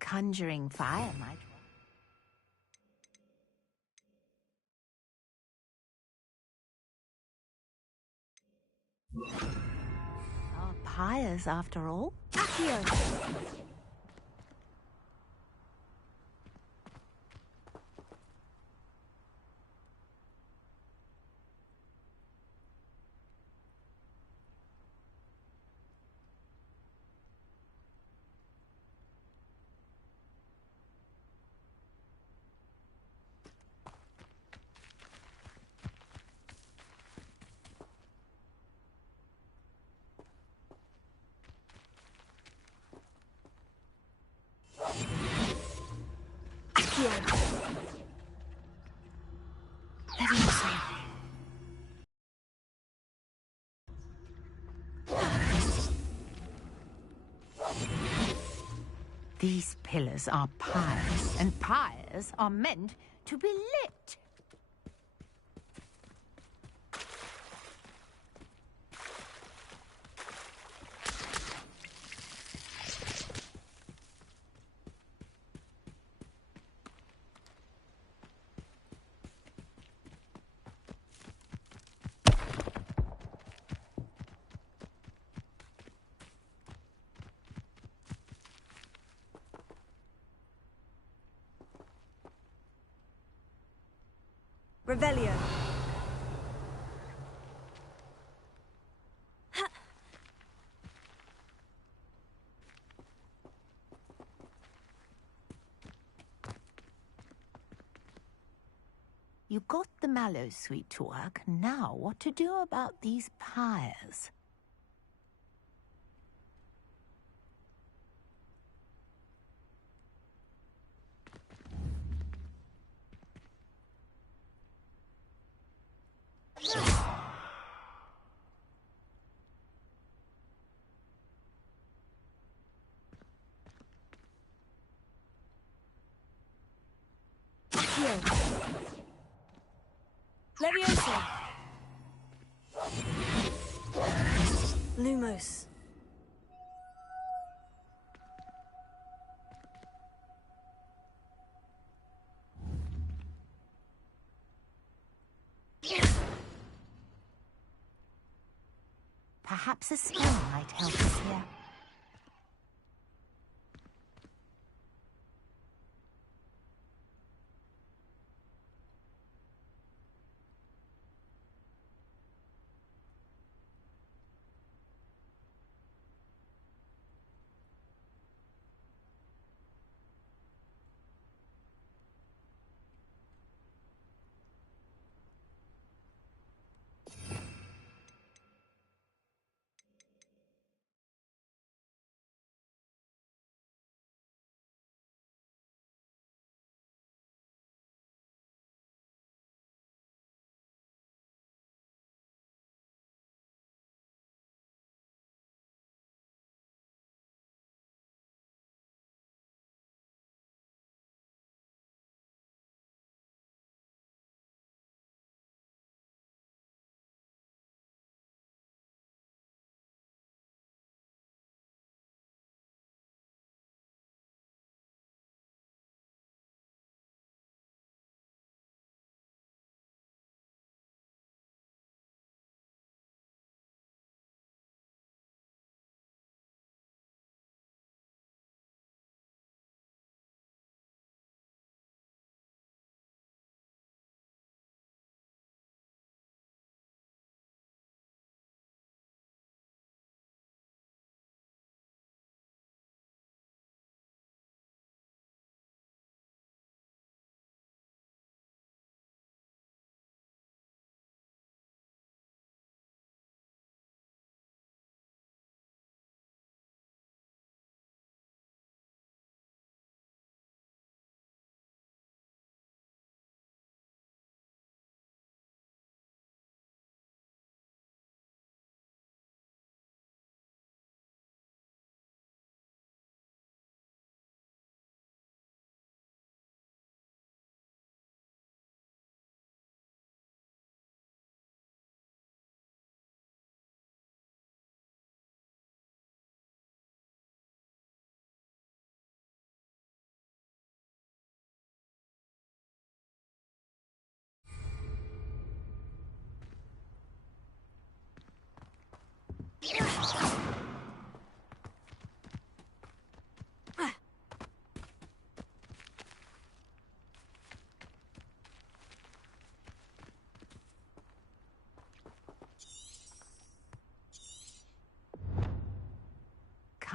Conjuring fire might work. Are pyres, after all? Accio! These pillars are pyres, and pyres are meant to be lit. Revelio. You got the mallow sweet to work. Now what to do about these pyres? Leviosa. Lumos. Perhaps a spell might help us here.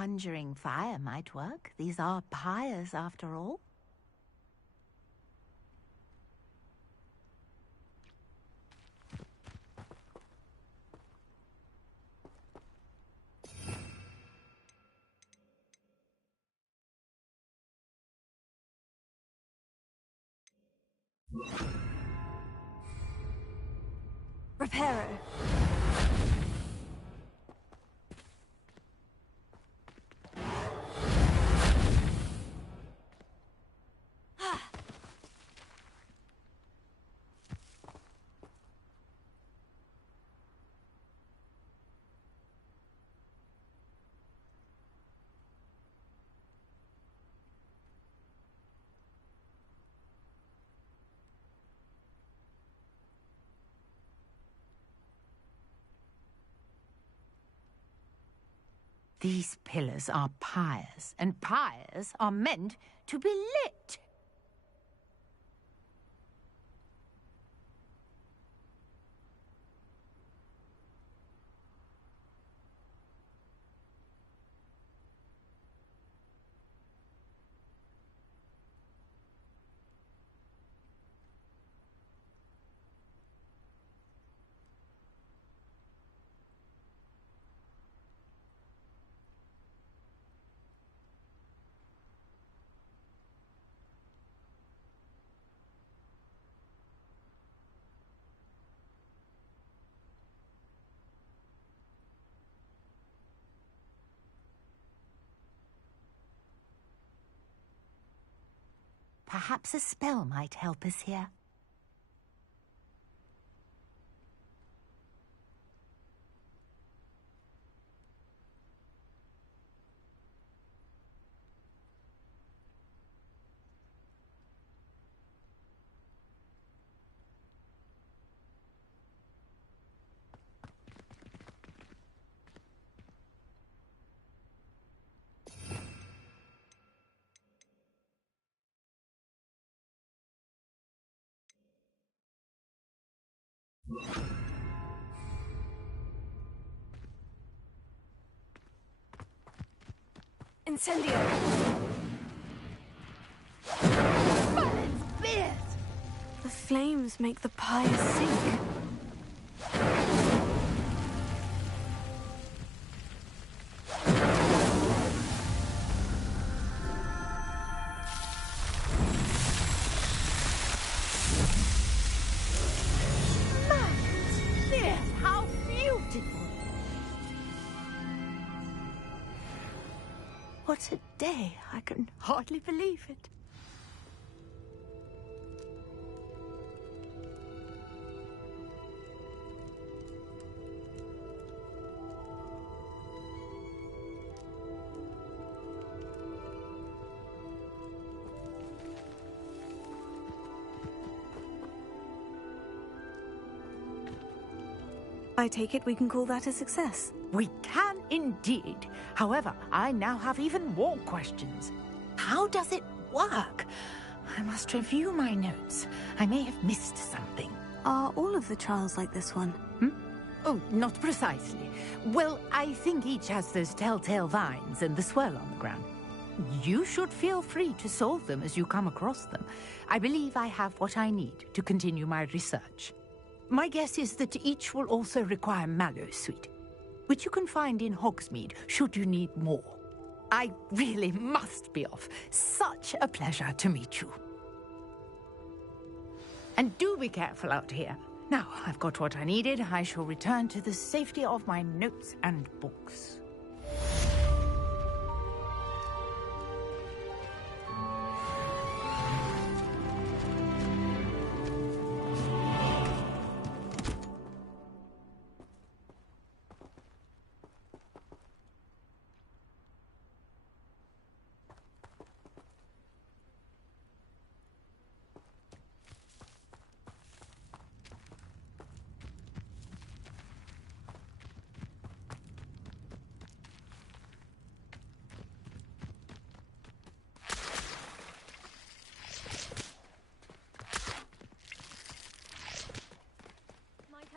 conjuring fire might work. These are pyres, after all. Reparo. These pillars are pyres, and pyres are meant to be lit. Perhaps a spell might help us here. Incendio! The flames make the pyre sink. How beautiful! What a day! I can hardly believe it. I take it we can call that a success. We can indeed. However, I now have even more questions. How does it work? I must review my notes. I may have missed something. Are all of the trials like this one? Oh, not precisely. Well, I think each has those telltale vines and the swirl on the ground. You should feel free to solve them as you come across them. I believe I have what I need to continue my research. My guess is that each will also require mallow sweet, which you can find in Hogsmeade should you need more. I really must be off. Such a pleasure to meet you. And do be careful out here. Now, I've got what I needed. I shall return to the safety of my notes and books.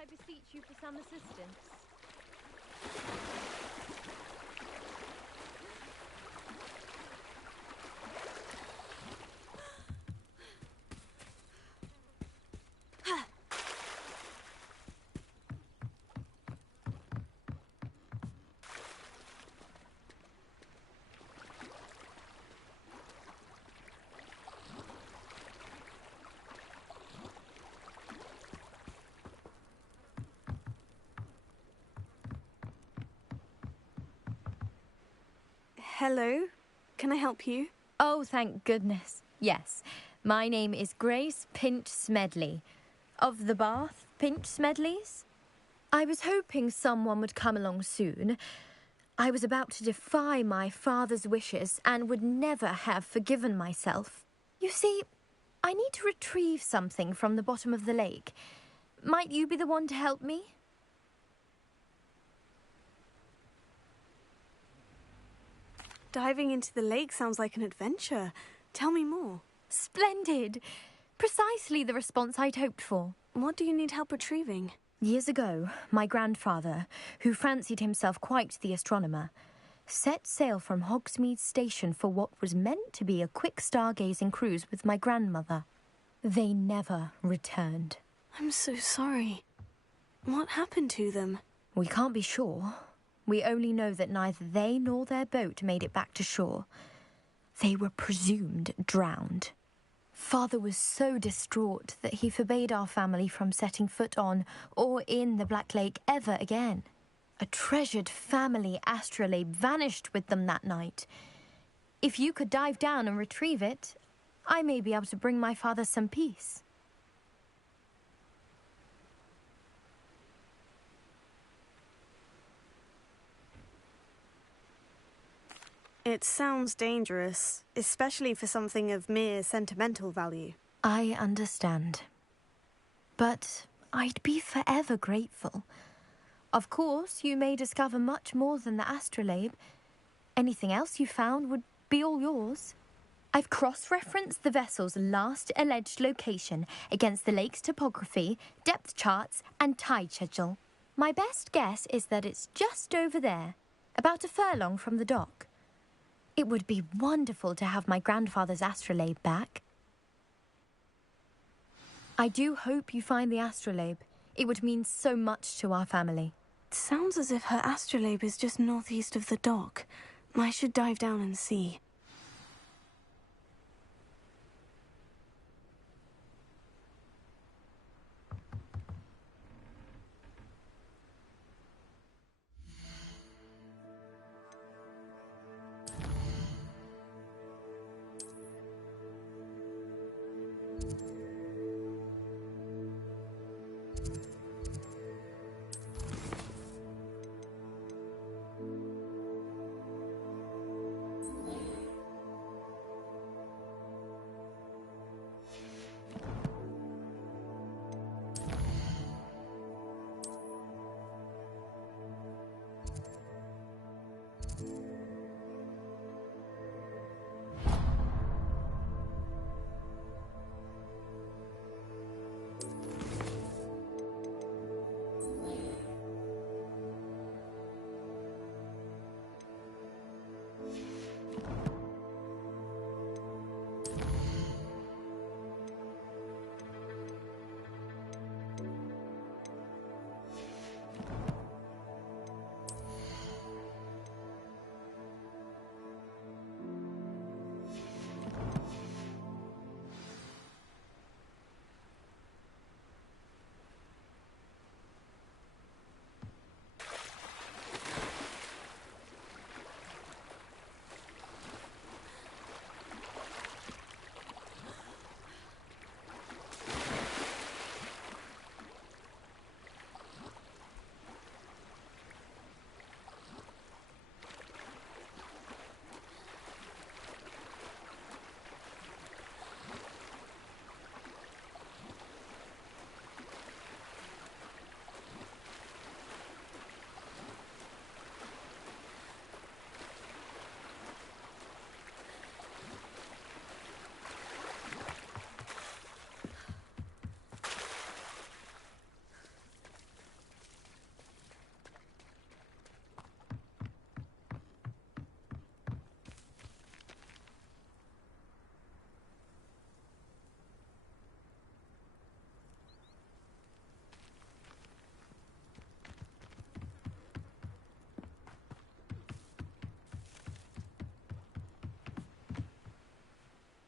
I beseech you for some assistance. Hello. Can I help you? Oh, thank goodness. Yes. My name is Grace Pinch Smedley. Of the Bath Pinch Smedleys? I was hoping someone would come along soon. I was about to defy my father's wishes and would never have forgiven myself. You see, I need to retrieve something from the bottom of the lake. Might you be the one to help me? Diving into the lake sounds like an adventure. Tell me more. Splendid! Precisely the response I'd hoped for. What do you need help retrieving? Years ago, my grandfather, who fancied himself quite the astronomer, set sail from Hogsmeade Station for what was meant to be a quick stargazing cruise with my grandmother. They never returned. I'm so sorry. What happened to them? We can't be sure. We only know that neither they nor their boat made it back to shore. They were presumed drowned. Father was so distraught that he forbade our family from setting foot on or in the Black Lake ever again. A treasured family astrolabe vanished with them that night. If you could dive down and retrieve it, I may be able to bring my father some peace. It sounds dangerous, especially for something of mere sentimental value. I understand. But I'd be forever grateful. Of course, you may discover much more than the astrolabe. Anything else you found would be all yours. I've cross-referenced the vessel's last alleged location against the lake's topography, depth charts, and tide schedule. My best guess is that it's just over there, about a furlong from the dock. It would be wonderful to have my grandfather's astrolabe back. I do hope you find the astrolabe. It would mean so much to our family. It sounds as if her astrolabe is just northeast of the dock. I should dive down and see.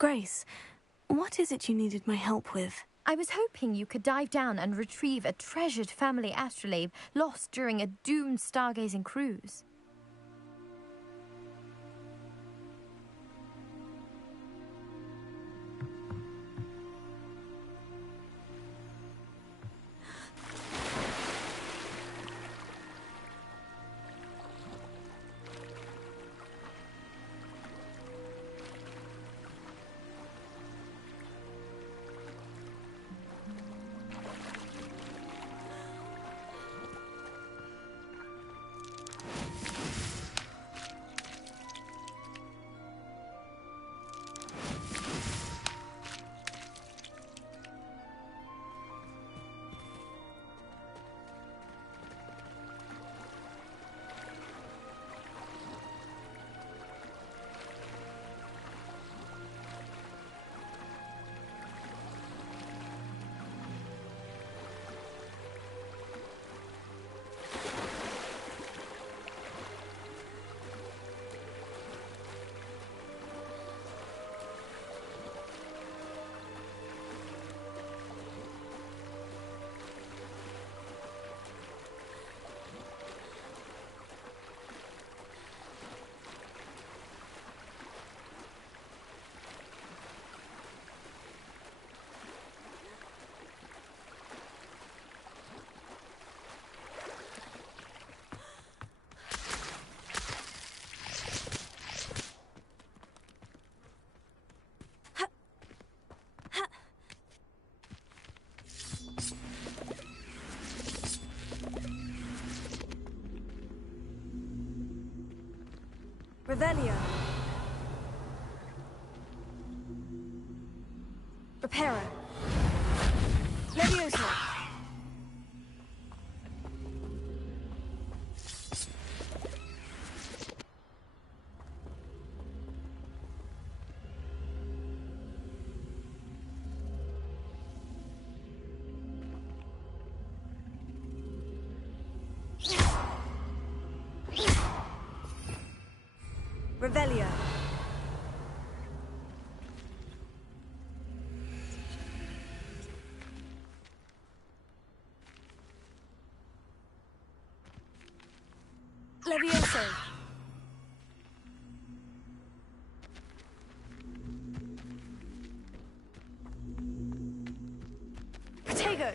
Grace, what is it you needed my help with? I was hoping you could dive down and retrieve a treasured family astrolabe lost during a doomed stargazing cruise. Revelio. Reparo. Levioso. Revelio. Levioso. Protego.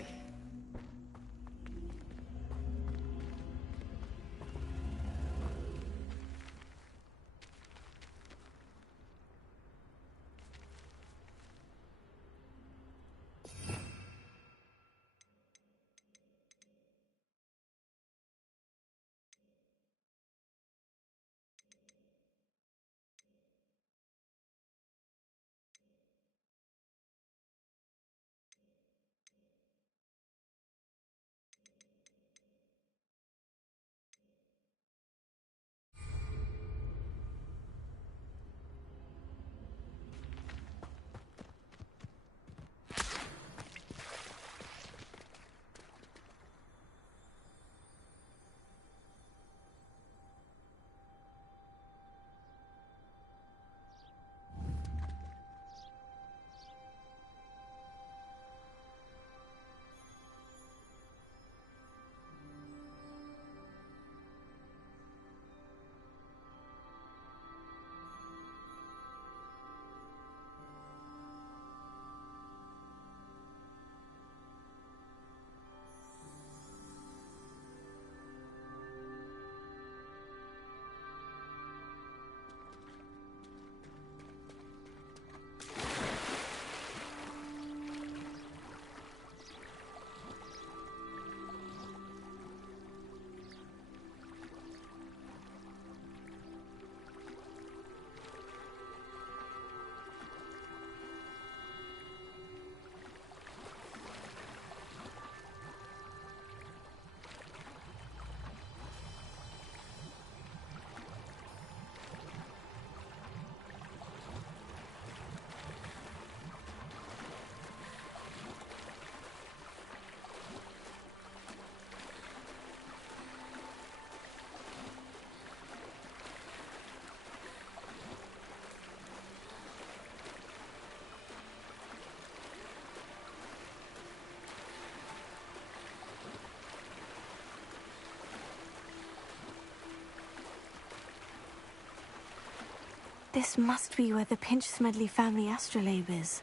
This must be where the Pinch-Smedley family astrolabe is.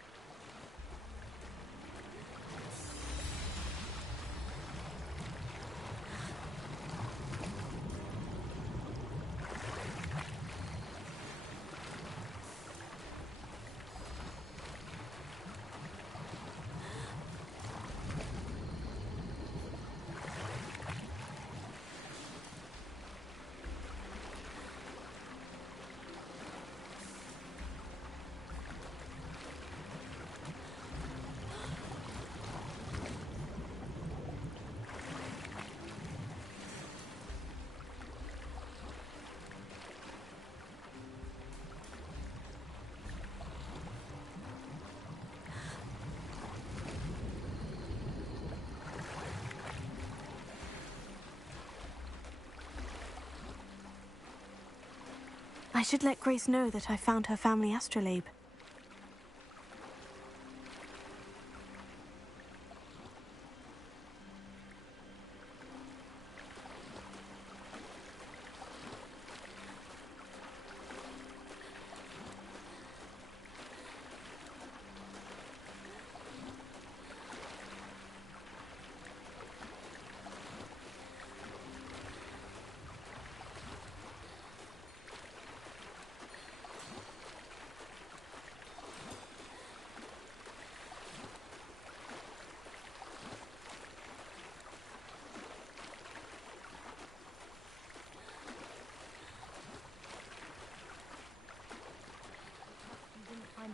I should let Grace know that I found her family astrolabe.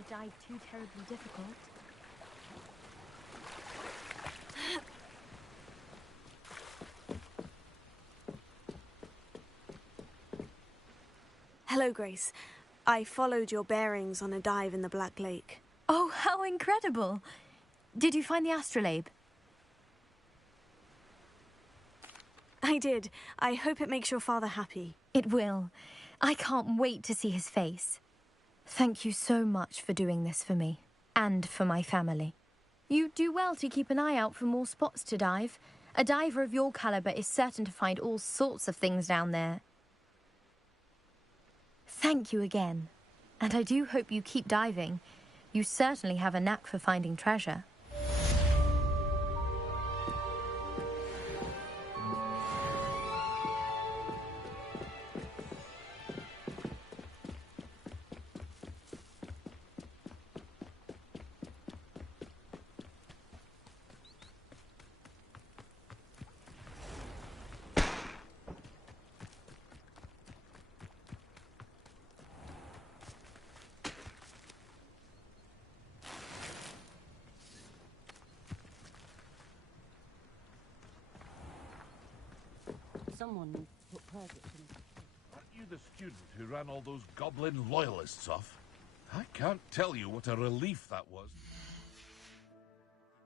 dive too terribly difficult. Hello, Grace. I followed your bearings on a dive in the Black Lake. Oh, how incredible! Did you find the astrolabe? I did. I hope it makes your father happy. It will. I can't wait to see his face. Thank you so much for doing this for me, and for my family. You do well to keep an eye out for more spots to dive. A diver of your caliber is certain to find all sorts of things down there. Thank you again, and I do hope you keep diving. You certainly have a knack for finding treasure. Someone needs to put Purgatory in. Aren't you the student who ran all those goblin loyalists off? I can't tell you what a relief that was.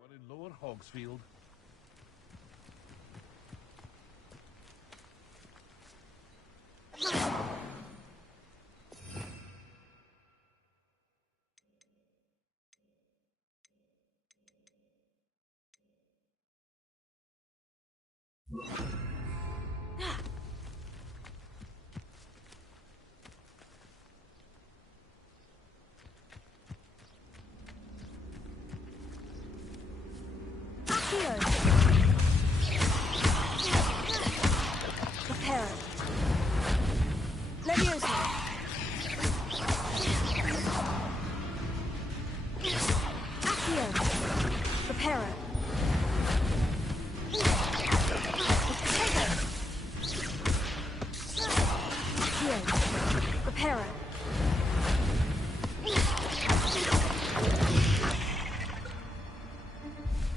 One in Lower Hogsfield.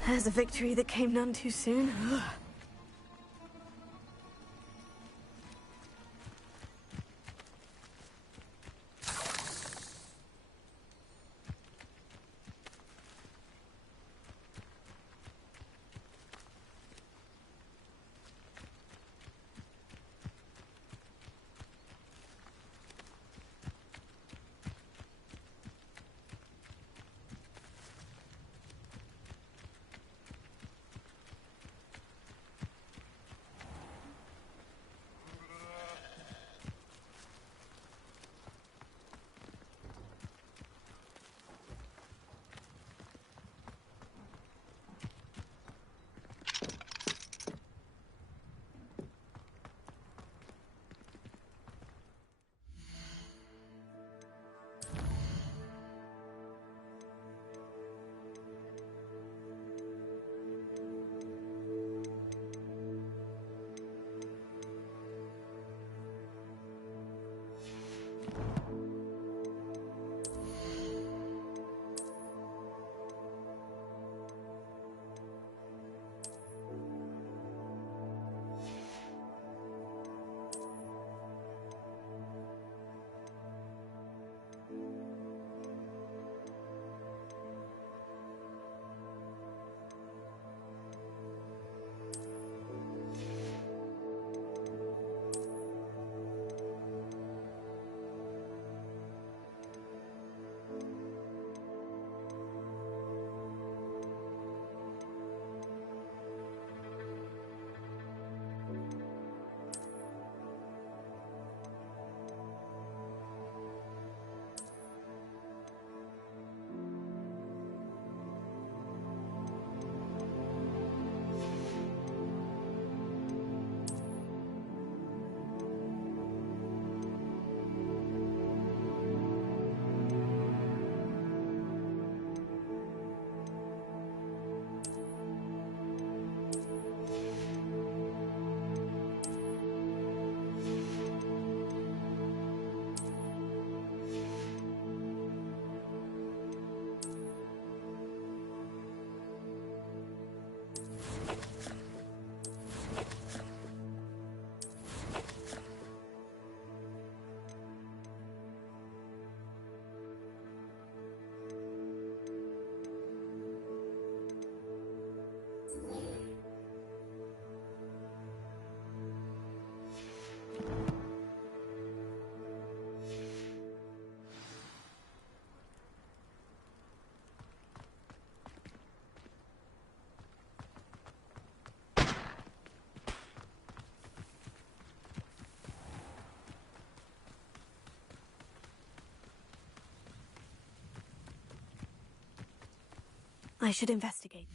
There's a victory that came none too soon. I should investigate.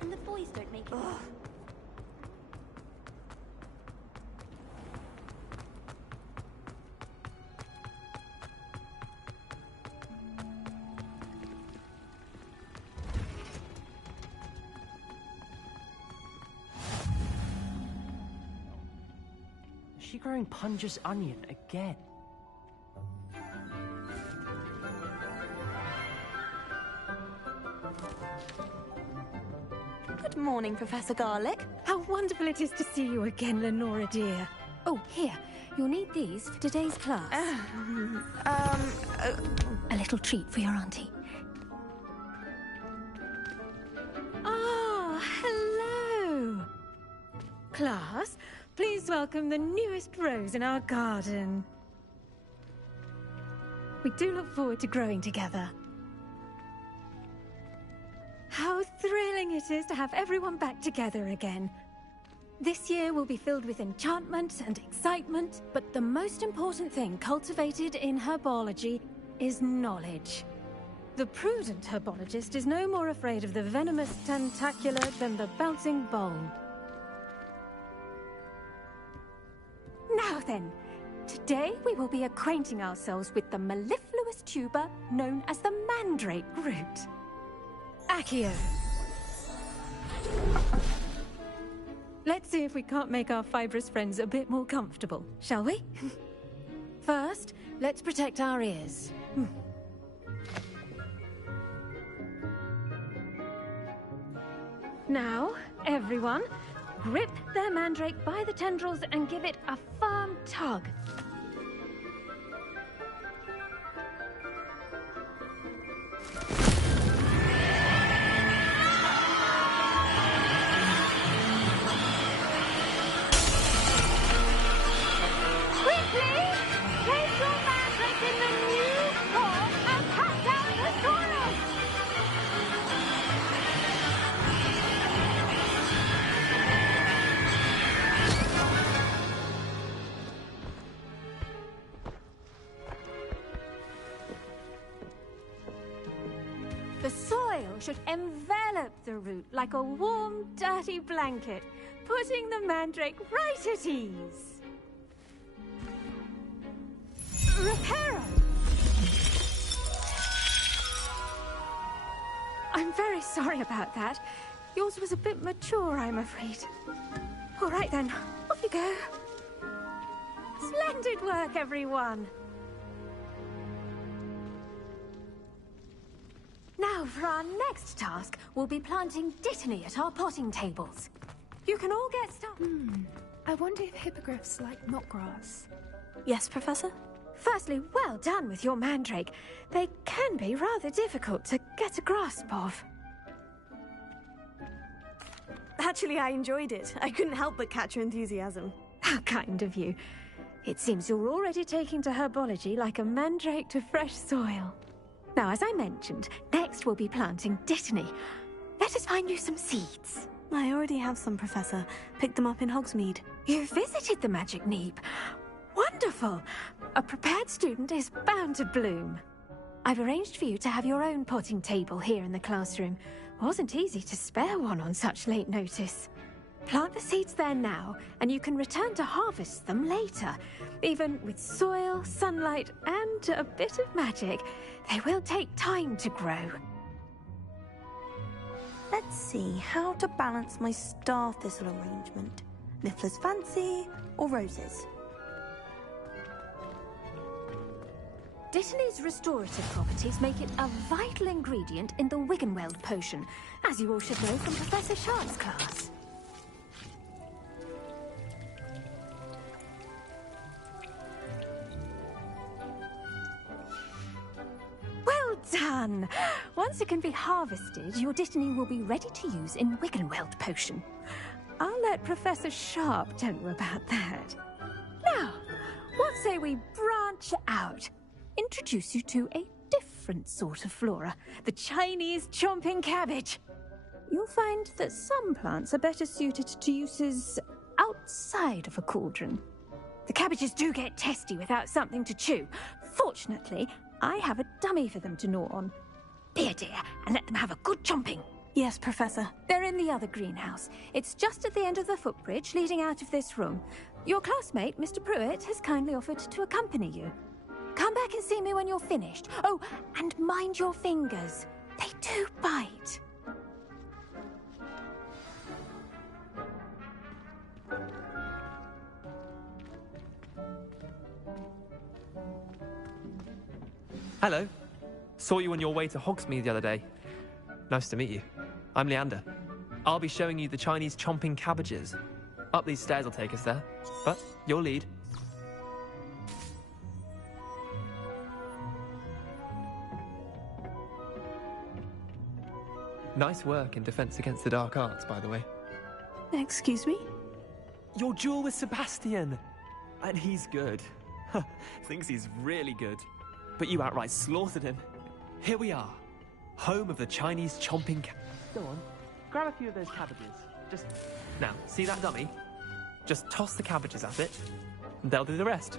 And the boys don't make it. Is she growing Punja's onion again? Good morning, Professor Garlick. How wonderful it is to see you again, Lenora dear. Oh, here. You'll need these for today's class. A little treat for your auntie. Ah, hello. Class, please welcome the newest rose in our garden. We do look forward to growing together. How thrilling it is to have everyone back together again. This year will be filled with enchantment and excitement, but the most important thing cultivated in herbology is knowledge. The prudent herbologist is no more afraid of the venomous tentacular than the bouncing bowl. Now then, today we will be acquainting ourselves with the mellifluous tuber known as the mandrake root. Accio. Let's see if we can't make our fibrous friends a bit more comfortable, shall we? First, let's protect our ears. Now, everyone, grip their mandrake by the tendrils and give it a firm tug. The soil should envelop the root like a warm, dirty blanket, putting the mandrake right at ease. Reparo! I'm very sorry about that. Yours was a bit mature, I'm afraid. All right then, off you go. Splendid work, everyone. Now, for our next task, we'll be planting dittany at our potting tables. You can all get started. I wonder if hippogriffs like knotgrass. Yes, Professor? Firstly, well done with your mandrake. They can be rather difficult to get a grasp of. Actually, I enjoyed it. I couldn't help but catch your enthusiasm. How kind of you. It seems you're already taking to herbology like a mandrake to fresh soil. Now, as I mentioned, next we'll be planting dittany. Let us find you some seeds. I already have some, Professor. Picked them up in Hogsmeade. You visited the Magic Neep. Wonderful! A prepared student is bound to bloom. I've arranged for you to have your own potting table here in the classroom. Wasn't easy to spare one on such late notice. Plant the seeds there now, and you can return to harvest them later. Even with soil, sunlight, and a bit of magic, they will take time to grow. Let's see how to balance my star thistle arrangement. Niffler's fancy or roses? Dittany's restorative properties make it a vital ingredient in the Wiggenweld potion, as you all should know from Professor Sharp's class. Well done! Once it can be harvested, your dittany will be ready to use in Wiggenweld potion. I'll let Professor Sharp tell you about that. Now, what say we branch out? Introduce you to a different sort of flora, the Chinese chomping cabbage. You'll find that some plants are better suited to uses outside of a cauldron. The cabbages do get testy without something to chew. Fortunately, I have a dummy for them to gnaw on. Be a dear and let them have a good chomping. Yes, Professor. They're in the other greenhouse. It's just at the end of the footbridge leading out of this room. Your classmate, Mr. Pruitt, has kindly offered to accompany you. Come back and see me when you're finished. Oh, and mind your fingers. They do bite. Hello. Saw you on your way to Hogsmeade the other day. Nice to meet you. I'm Leander. I'll be showing you the Chinese chomping cabbages. Up these stairs will take us there, but you'll lead. Nice work in Defense Against the Dark Arts, by the way. Excuse me? Your duel with Sebastian! And he's good. Thinks he's really good. But you outright slaughtered him. Here we are. Home of the Chinese chomping Go on, grab a few of those cabbages. Just... Now, see that dummy? Just toss the cabbages at it, and they'll do the rest.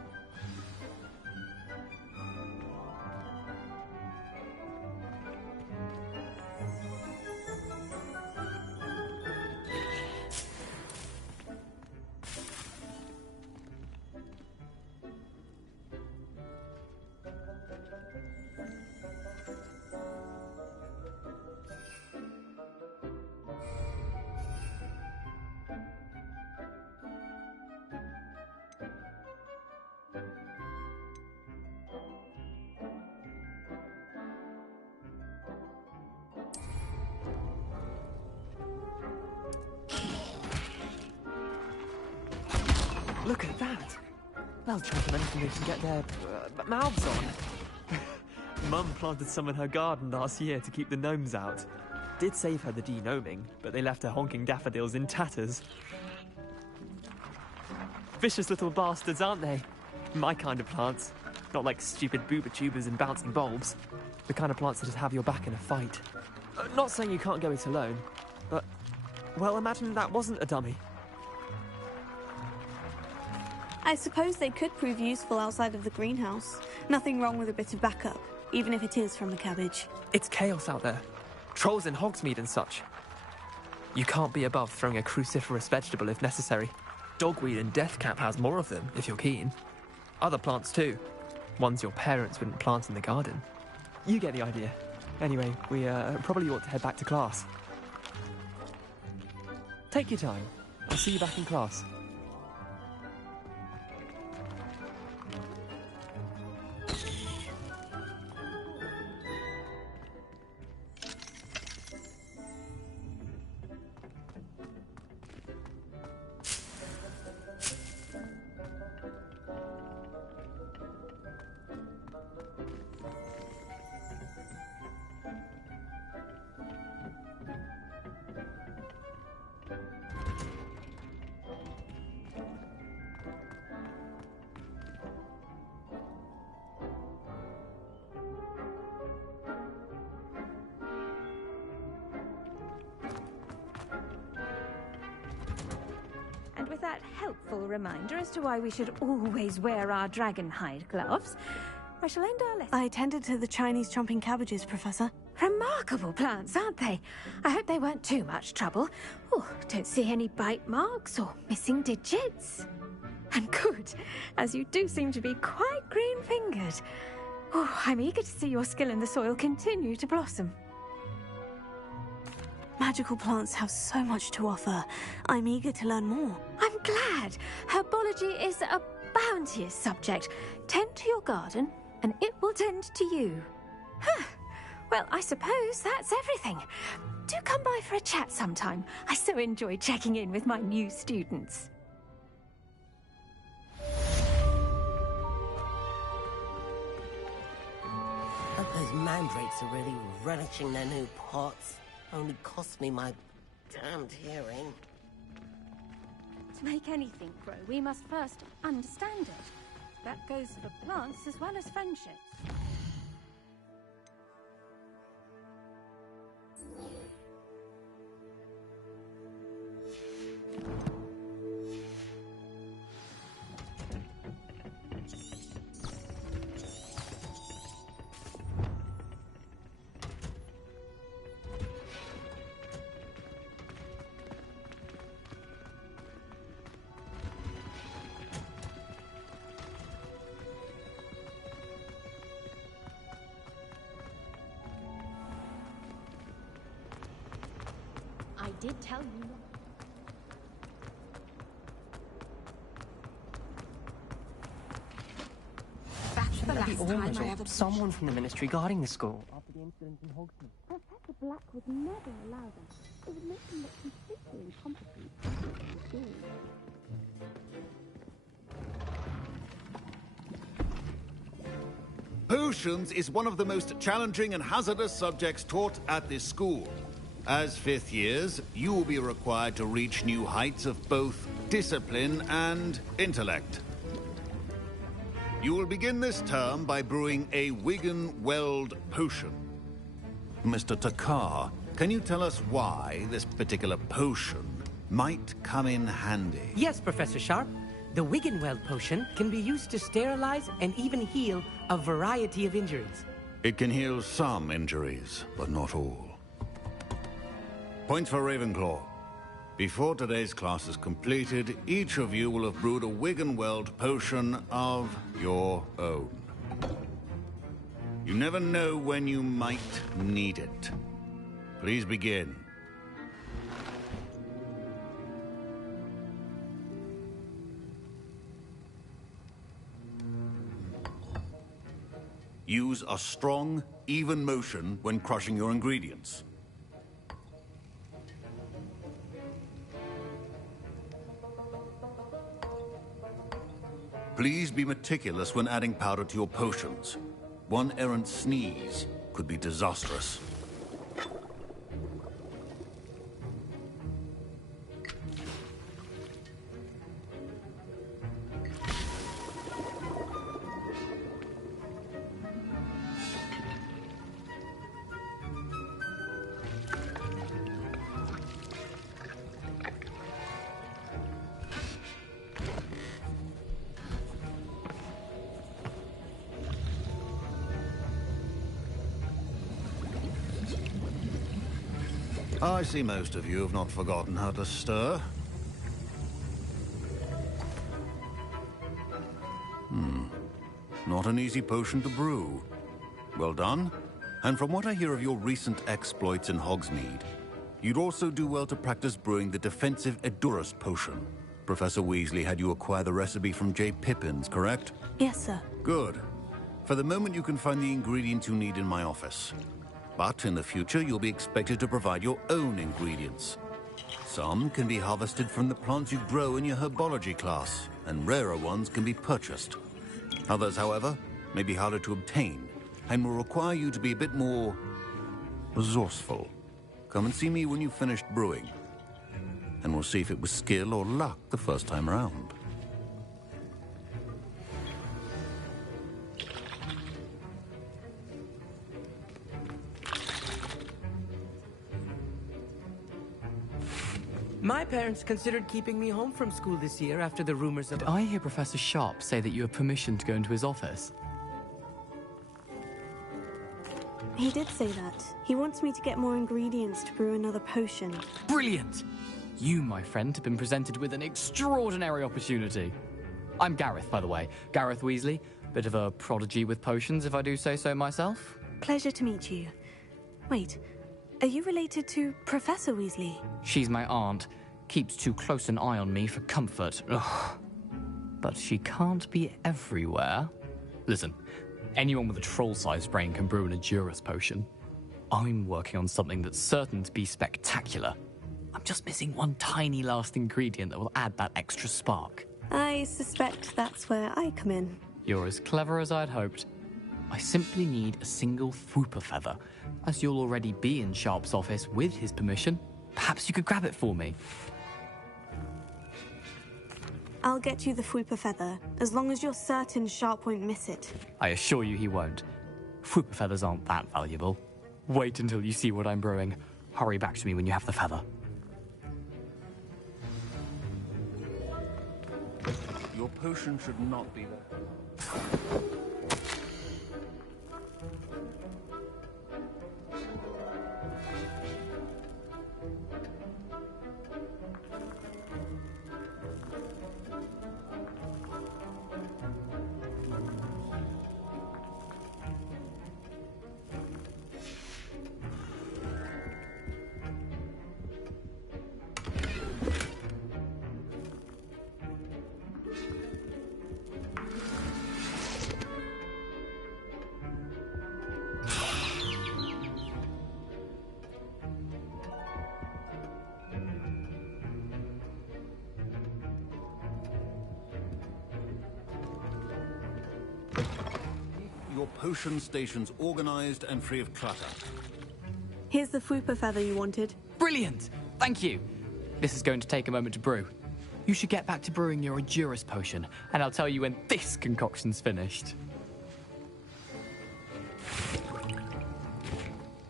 Look at that. They'll tramp on anything they can get their mouths on. Mum planted some in her garden last year to keep the gnomes out. Did save her the de-gnoming, but they left her honking daffodils in tatters. Vicious little bastards, aren't they? My kind of plants. Not like stupid booba tubers and bouncing bulbs. The kind of plants that just have your back in a fight. Not saying you can't go it alone, but, well, imagine that wasn't a dummy. I suppose they could prove useful outside of the greenhouse. Nothing wrong with a bit of backup, even if it is from the cabbage. It's chaos out there. Trolls in Hogsmeade and such. You can't be above throwing a cruciferous vegetable if necessary. Dogweed and deathcap has more of them, if you're keen. Other plants too. Ones your parents wouldn't plant in the garden. You get the idea. Anyway, we probably ought to head back to class. Take your time. I'll see you back in class. And with that helpful reminder as to why we should always wear our dragon hide gloves, I shall end our lesson. I tended to the Chinese chomping cabbages, Professor. Remarkable plants, aren't they? I hope they weren't too much trouble. Oh, don't see any bite marks or missing digits. And good, as you do seem to be quite green-fingered. Oh, I'm eager to see your skill in the soil continue to blossom. Magical plants have so much to offer. I'm eager to learn more. I'm glad. Herbology is a bounteous subject. Tend to your garden, and it will tend to you. Huh. Well, I suppose that's everything. Do come by for a chat sometime. I so enjoy checking in with my new students. Hope those mandrakes are really relishing their new pots. Only cost me my damned hearing. To make anything grow, we must first understand it. That goes for plants as well as friendships. I did tell you. That's the last time I ever... Someone from the ministry guarding the school. After the incident in Hogsmeade. Professor Black would never allow them. It would make them look completely incompetent. Potions is one of the most challenging and hazardous subjects taught at this school. As fifth years, you will be required to reach new heights of both discipline and intellect. You will begin this term by brewing a Wiggenweld potion. Mr. Takar, can you tell us why this particular potion might come in handy? Yes, Professor Sharp. The Wiggenweld potion can be used to sterilize and even heal a variety of injuries. It can heal some injuries, but not all. Points for Ravenclaw. Before today's class is completed, each of you will have brewed a Wiggenweld potion of your own. You never know when you might need it. Please begin. Use a strong, even motion when crushing your ingredients. Please be meticulous when adding powder to your potions. One errant sneeze could be disastrous. I see most of you have not forgotten how to stir. Not an easy potion to brew. Well done. And from what I hear of your recent exploits in Hogsmeade, you'd also do well to practice brewing the defensive Edurus potion. Professor Weasley had you acquire the recipe from J. Pippin's, correct? Yes, sir. Good. For the moment, you can find the ingredients you need in my office. But in the future, you'll be expected to provide your own ingredients. Some can be harvested from the plants you grow in your herbology class, and rarer ones can be purchased. Others, however, may be harder to obtain, and will require you to be a bit more resourceful. Come and see me when you've finished brewing, and we'll see if it was skill or luck the first time around. My parents considered keeping me home from school this year after the rumors of... Did I hear Professor Sharp say that you have permission to go into his office? He did say that. He wants me to get more ingredients to brew another potion. Brilliant! You, my friend, have been presented with an extraordinary opportunity. I'm Gareth, by the way. Gareth Weasley. Bit of a prodigy with potions, if I do say so myself. Pleasure to meet you. Wait, are you related to Professor Weasley? She's my aunt. Keeps too close an eye on me for comfort. Ugh. But she can't be everywhere. Listen, anyone with a troll-sized brain can brew an Edurus potion. I'm working on something that's certain to be spectacular. I'm just missing one tiny last ingredient that will add that extra spark. I suspect that's where I come in. You're as clever as I'd hoped. I simply need a single Fwooper feather. As you'll already be in Sharp's office with his permission, perhaps you could grab it for me. I'll get you the Fwooper feather, as long as you're certain Sharp won't miss it. I assure you he won't. Fwooper feathers aren't that valuable. Wait until you see what I'm brewing. Hurry back to me when you have the feather. Your potion should not be there. Your potion station's organized and free of clutter. Here's the Fwooper feather you wanted. Brilliant! Thank you! This is going to take a moment to brew. You should get back to brewing your Edurus potion, and I'll tell you when this concoction's finished.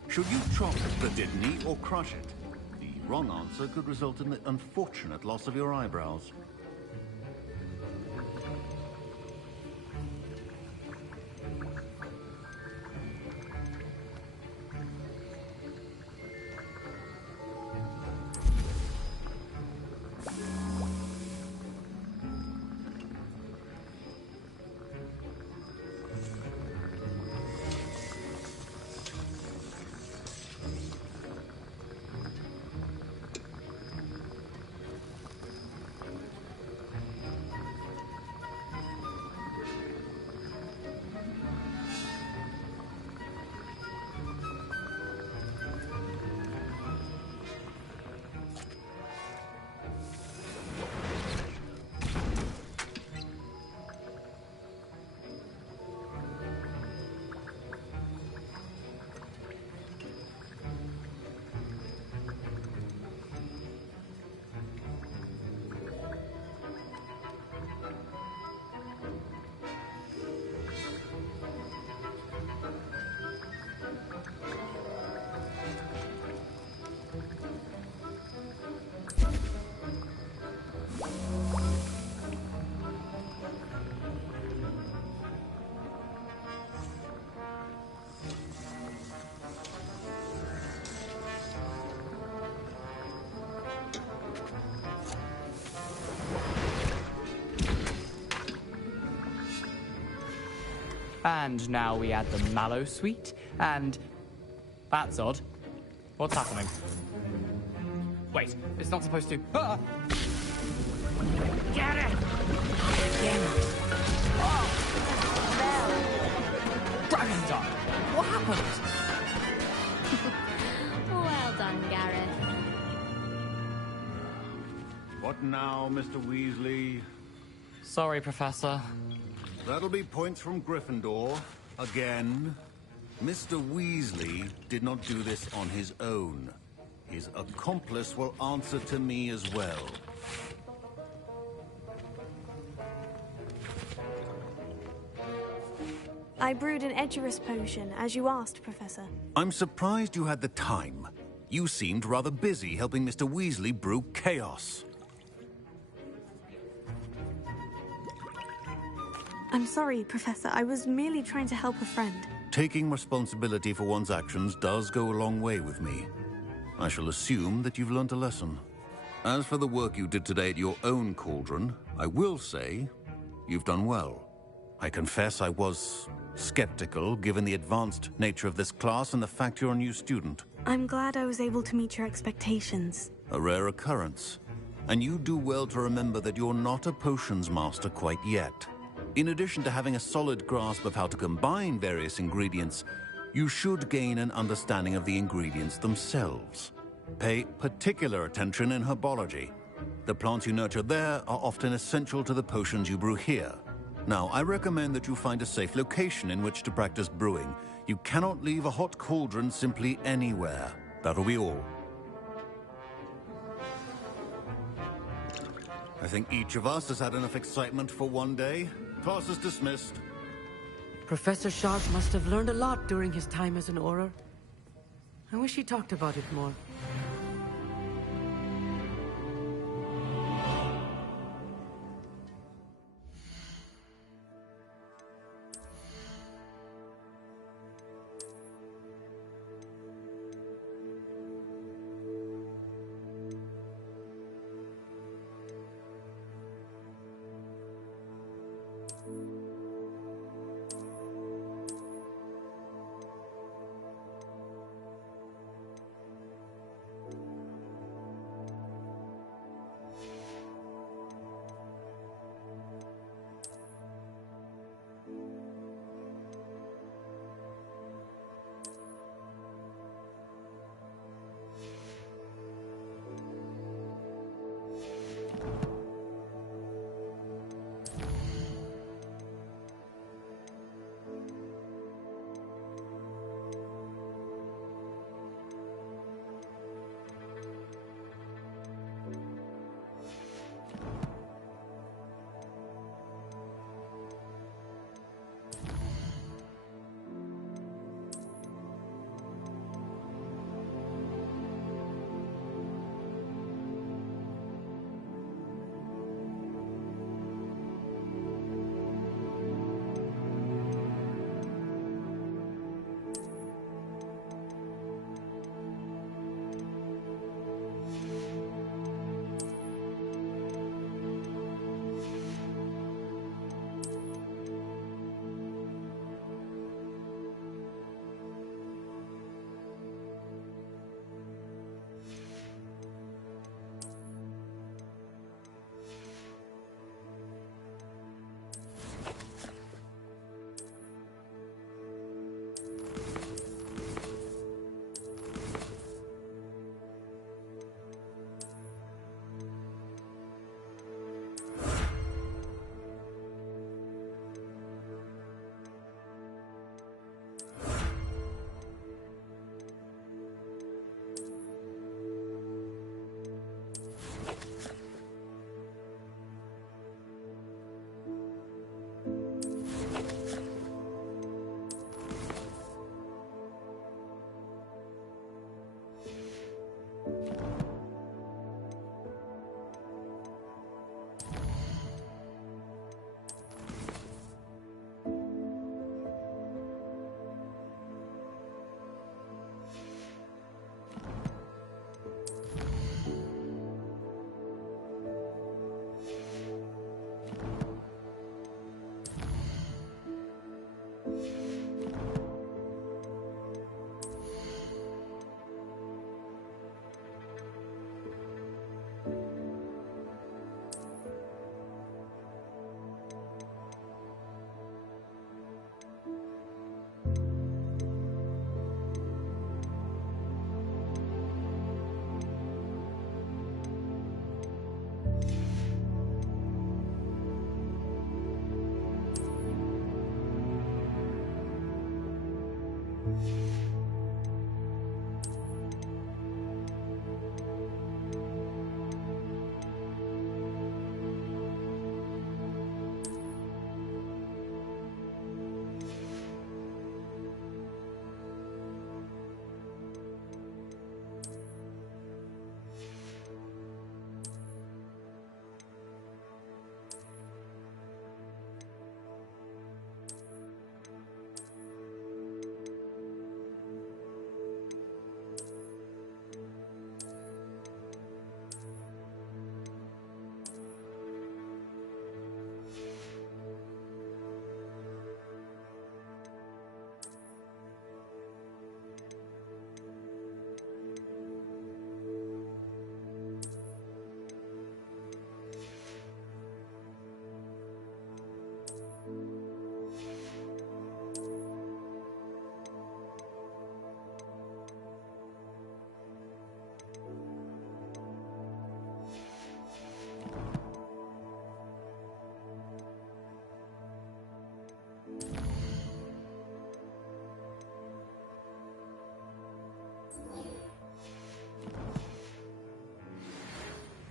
Should you chop the Diddney or crush it? The wrong answer could result in the unfortunate loss of your eyebrows. And now we add the mallow sweet, and... That's odd. What's happening? Wait, it's not supposed to... Ah! Get it! Dragon's Eye! What happened? Well done, Gareth. What now, Mr. Weasley? Sorry, Professor. That'll be points from Gryffindor. Again. Mr. Weasley did not do this on his own. His accomplice will answer to me as well. I brewed an Edurus potion, as you asked, Professor. I'm surprised you had the time. You seemed rather busy helping Mr. Weasley brew chaos. I'm sorry, Professor. I was merely trying to help a friend. Taking responsibility for one's actions does go a long way with me. I shall assume that you've learnt a lesson. As for the work you did today at your own cauldron, I will say you've done well. I confess I was skeptical, given the advanced nature of this class and the fact you're a new student. I'm glad I was able to meet your expectations. A rare occurrence. And you do well to remember that you're not a potions master quite yet. In addition to having a solid grasp of how to combine various ingredients, you should gain an understanding of the ingredients themselves. Pay particular attention in herbology. The plants you nurture there are often essential to the potions you brew here. Now, I recommend that you find a safe location in which to practice brewing. You cannot leave a hot cauldron simply anywhere. That'll be all. I think each of us has had enough excitement for one day. Class is dismissed. Professor Sharp must have learned a lot during his time as an Auror. I wish he talked about it more.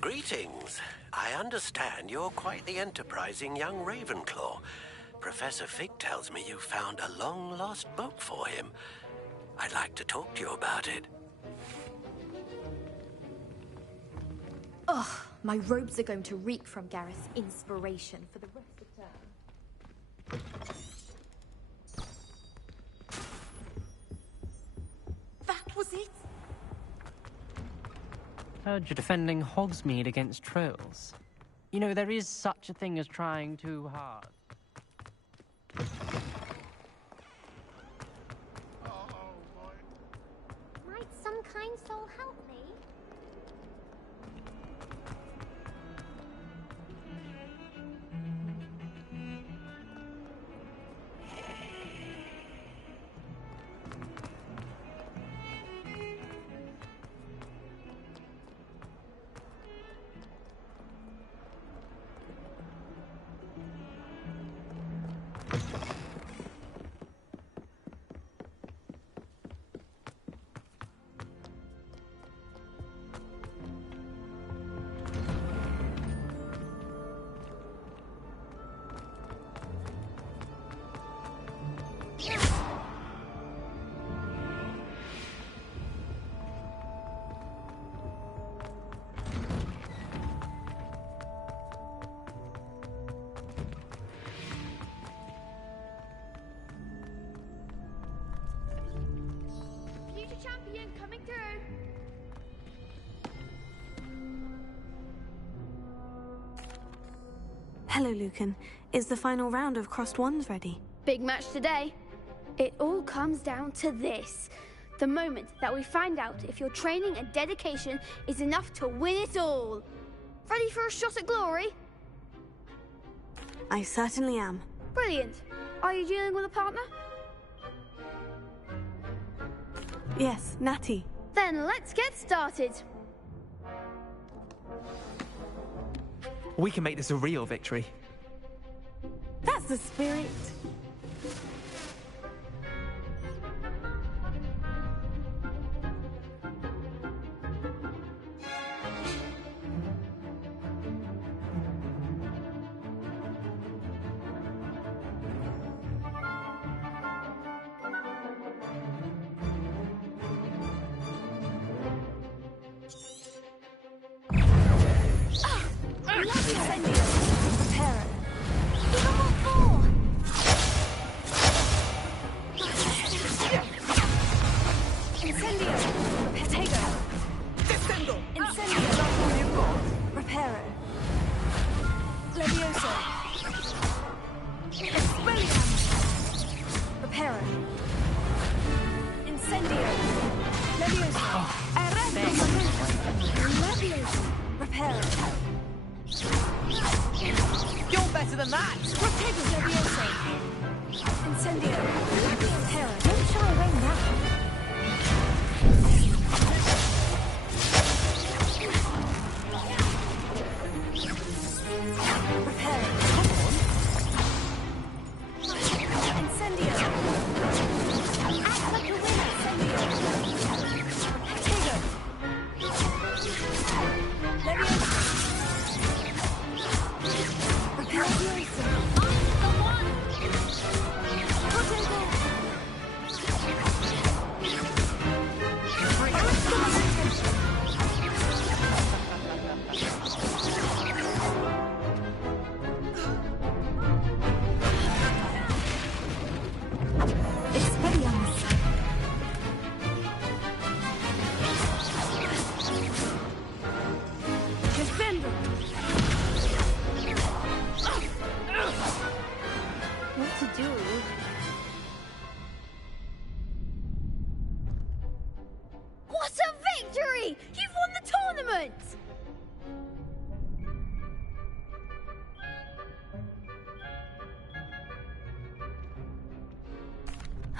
Greetings. I understand you're quite the enterprising young Ravenclaw. Professor Fig tells me you found a long-lost book for him. I'd like to talk to you about it. Ugh, my robes are going to reek from Gareth's inspiration for the rest of term. That was it? Heard you're defending Hogsmeade against trolls. You know, there is such a thing as trying too hard. Might some kind soul help me? Champion coming through. Hello, Lucan. Is the final round of Crossed Wands ready? Big match today. It all comes down to this. The moment that we find out if your training and dedication is enough to win it all. Ready for a shot at glory? I certainly am. Brilliant. Are you dealing with a partner? Yes, Natty. Then let's get started. We can make this a real victory. That's the spirit.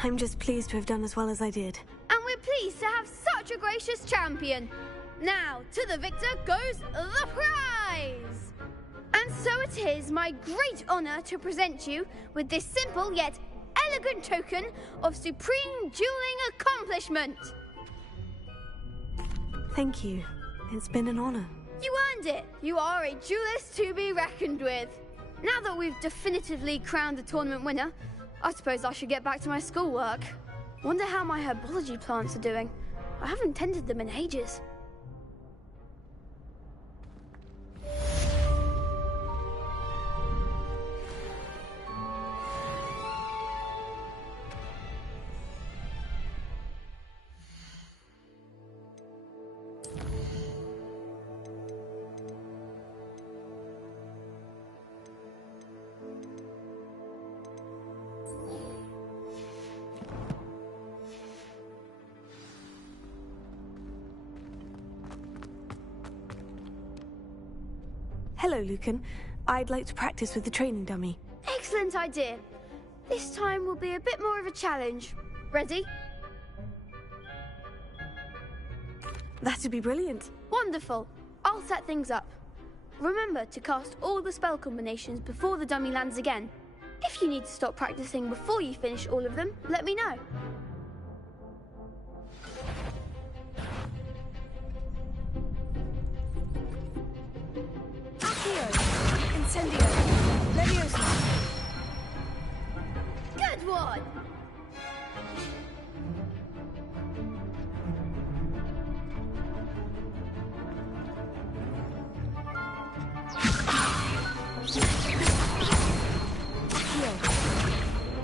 I'm just pleased to have done as well as I did. And we're pleased to have such a gracious champion. Now, to the victor goes the prize! And so it is my great honour to present you with this simple yet elegant token of supreme dueling accomplishment. Thank you. It's been an honour. You earned it! You are a duelist to be reckoned with. Now that we've definitively crowned the tournament winner, I suppose I should get back to my schoolwork. Wonder how my herbology plants are doing. I haven't tended them in ages. Hello, Lucan. I'd like to practice with the training dummy. Excellent idea. This time will be a bit more of a challenge. Ready? That'd be brilliant. Wonderful. I'll set things up. Remember to cast all the spell combinations before the dummy lands again. If you need to stop practicing before you finish all of them, let me know. Incendio. Leviosa. Good one!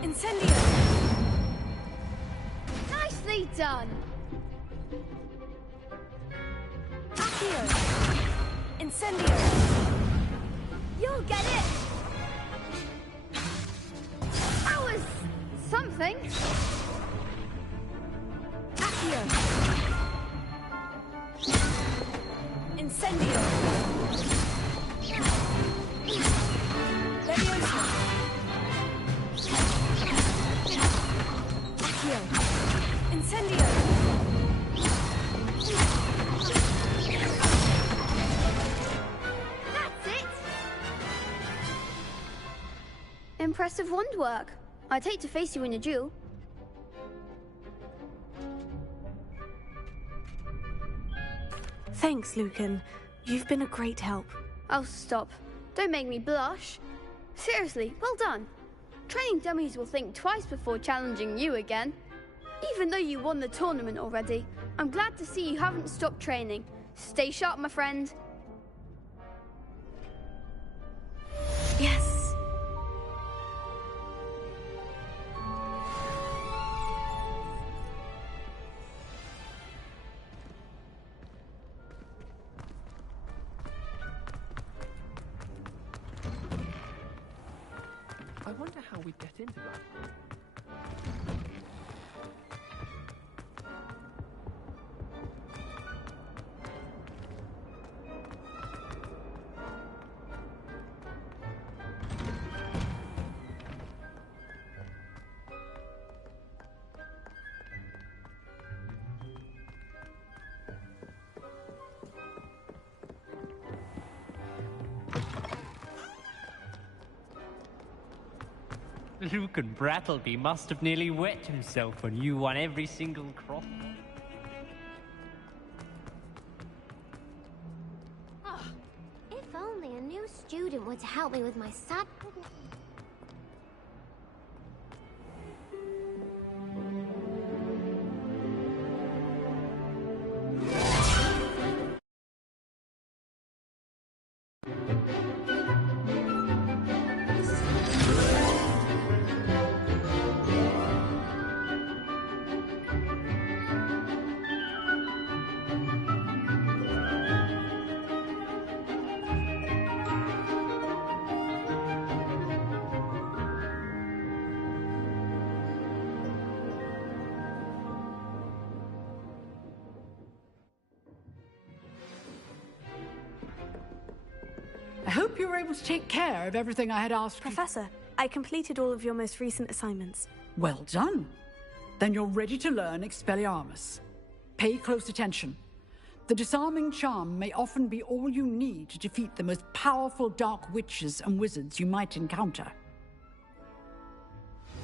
Incendio. Nicely done! Accio. Incendio. You'll get it! That was something. Accio. Incendio. Leviosa. Accio. Incendio. Impressive wand work. I'd hate to face you in a duel. Thanks, Lucan. You've been a great help. Oh, stop. Don't make me blush. Seriously, well done. Training dummies will think twice before challenging you again. Even though you won the tournament already, I'm glad to see you haven't stopped training. Stay sharp, my friend. Yes. I wonder how we'd get into that. Lucan Brattleby must have nearly wet himself when you won every single cross. Oh, if only a new student would help me with my sad... I hope you were able to take care of everything I had asked Professor, I completed all of your most recent assignments. Well done. Then you're ready to learn Expelliarmus. Pay close attention. The disarming charm may often be all you need to defeat the most powerful dark witches and wizards you might encounter.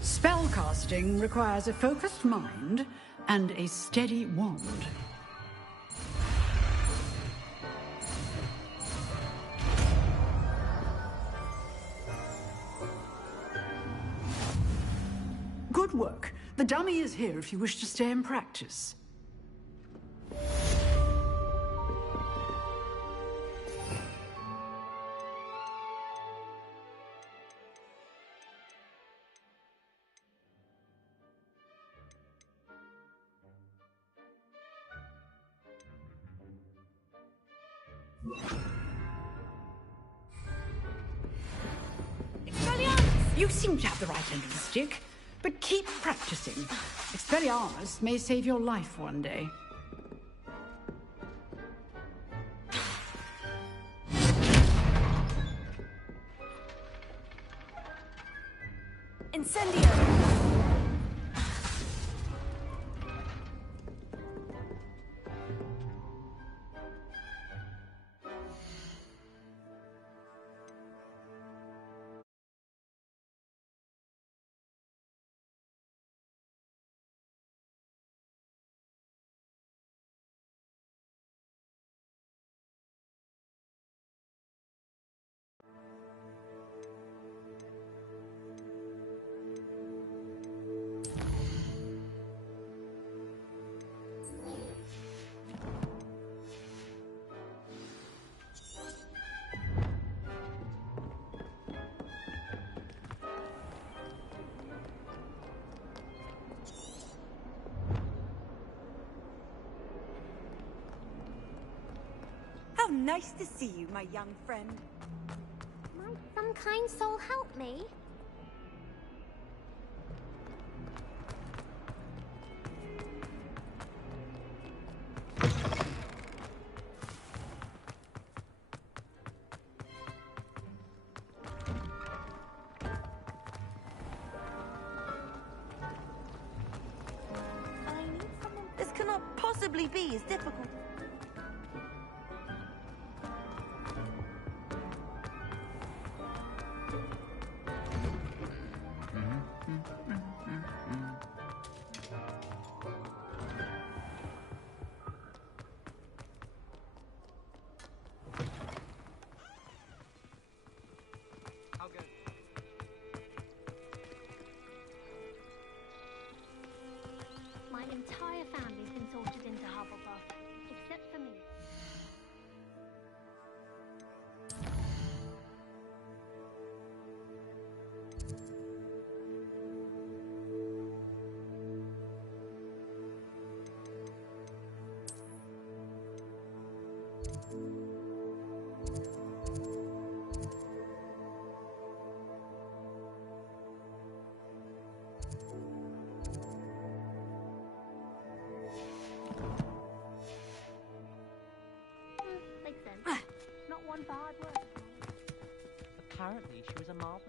Spellcasting requires a focused mind and a steady wand. work. The dummy is here if you wish to stay and practice. You seem to have the right end of the stick, but keep practicing. Expelliarmus may save your life one day. Incendio! How nice to see you, my young friend. Might some kind soul help me? I need someone. This cannot possibly be as difficult. My entire family's been sorted into Hufflepuff, except for me. Makes sense. Not one for hard work. Apparently, she was a marvel.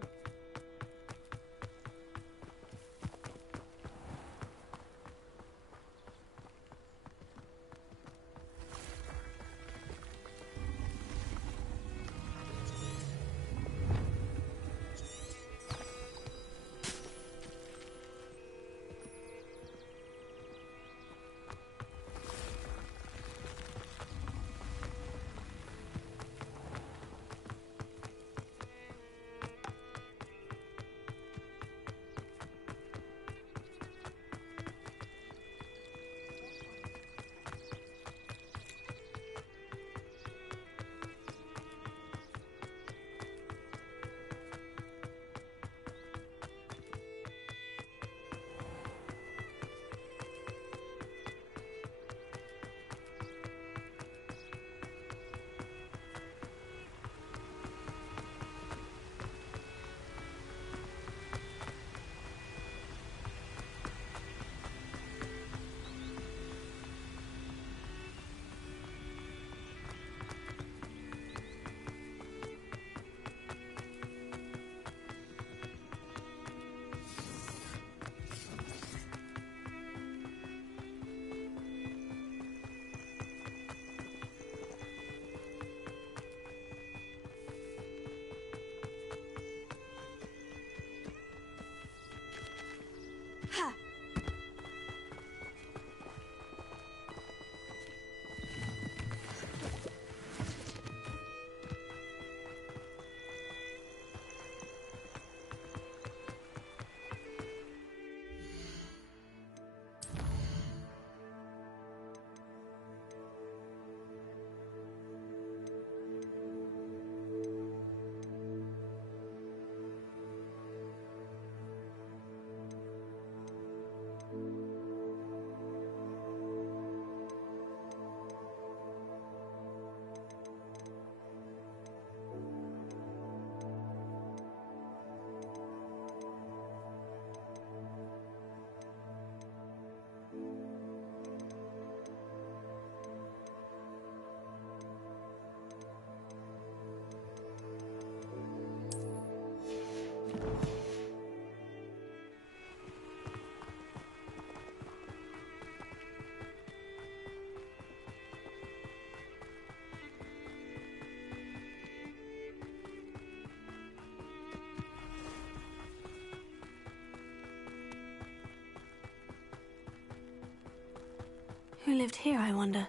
Who lived here, I wonder?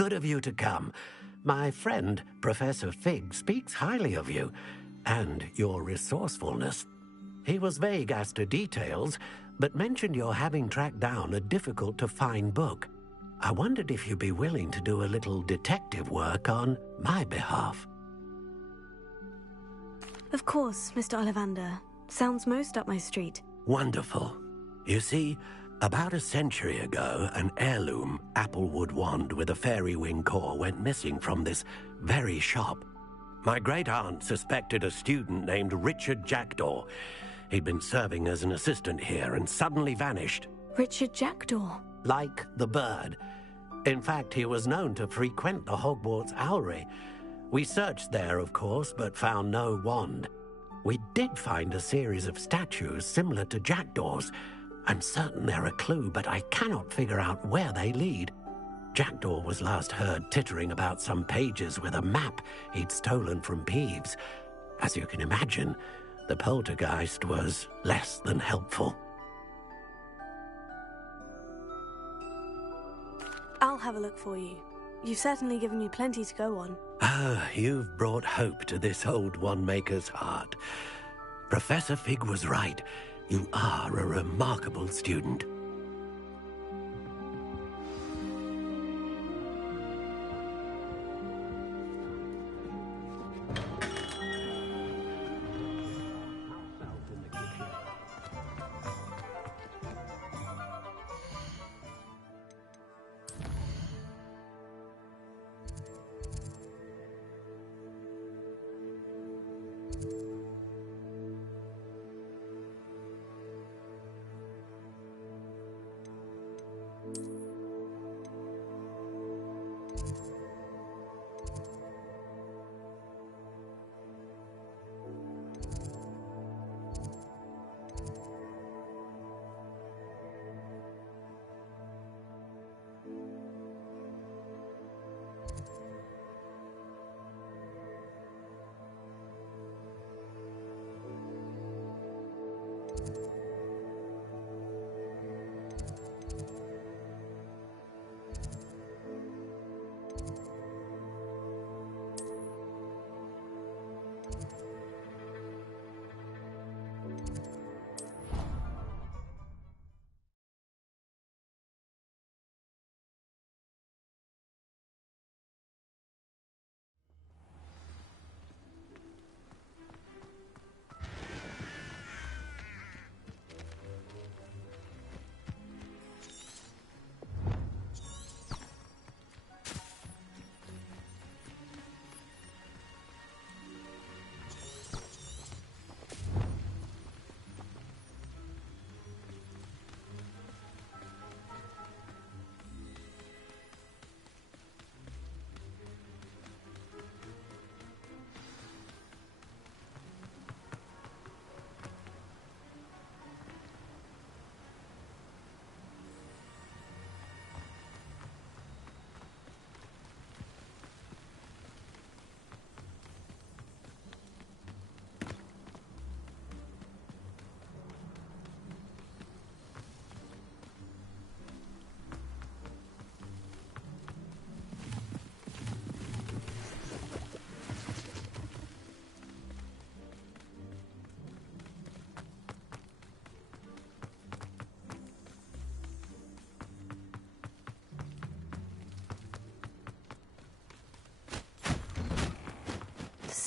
Good of you to come. My friend, Professor Fig, speaks highly of you, and your resourcefulness. He was vague as to details, but mentioned your having tracked down a difficult-to-find book. I wondered if you'd be willing to do a little detective work on my behalf. Of course, Mr. Ollivander. Sounds most up my street. Wonderful. You see, about a century ago, an heirloom applewood wand with a fairy wing core went missing from this very shop. My great-aunt suspected a student named Richard Jackdaw. He'd been serving as an assistant here and suddenly vanished. Richard Jackdaw? Like the bird. In fact, he was known to frequent the Hogwarts Owlery. We searched there, of course, but found no wand. We did find a series of statues similar to Jackdaw's. I'm certain they're a clue, but I cannot figure out where they lead. Jackdaw was last heard tittering about some pages with a map he'd stolen from Peeves. As you can imagine, the poltergeist was less than helpful. I'll have a look for you. You've certainly given me plenty to go on. Ah, you've brought hope to this old one-maker's heart. Professor Fig was right. You are a remarkable student.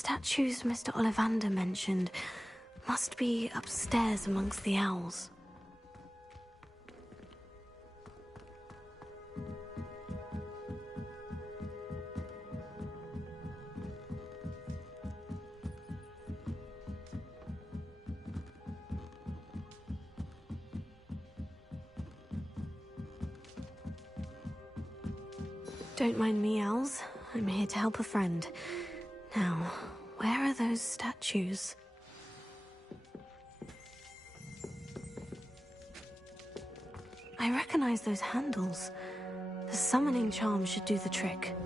statues Mr. Ollivander mentioned must be upstairs amongst the owls. Don't mind me, owls. I'm here to help a friend. Now, where are those statues? I recognize those handles. The summoning charm should do the trick.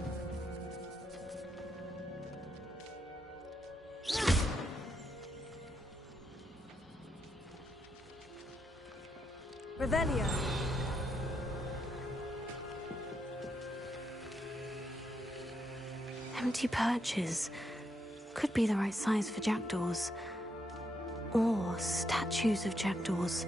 Revelio. Empty perches. Could be the right size for jackdaws. Or statues of jackdaws.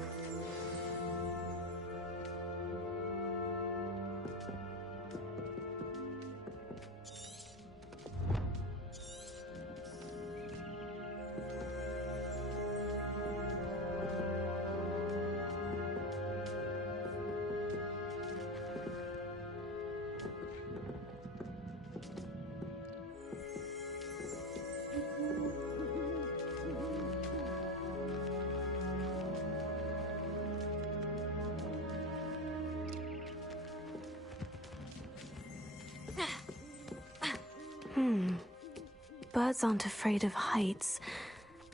Birds aren't afraid of heights.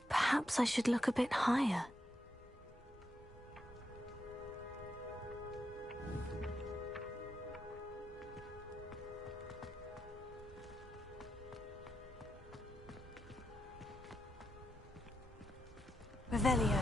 Perhaps I should look a bit higher. Revelio.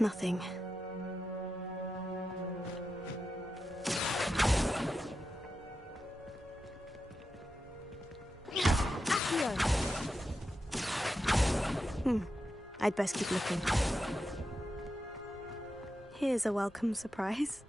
Nothing. I'd best keep looking. Here's a welcome surprise.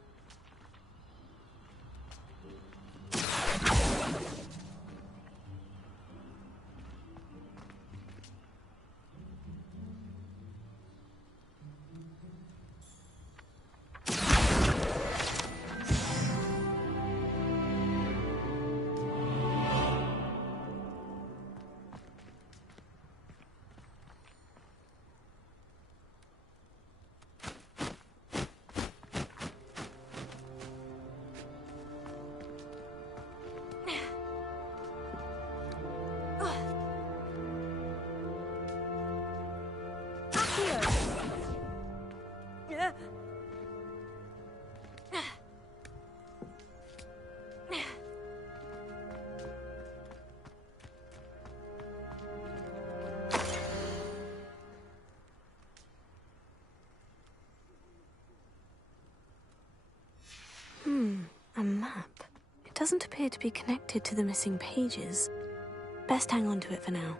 A map. It doesn't appear to be connected to the missing pages. Best hang on to it for now.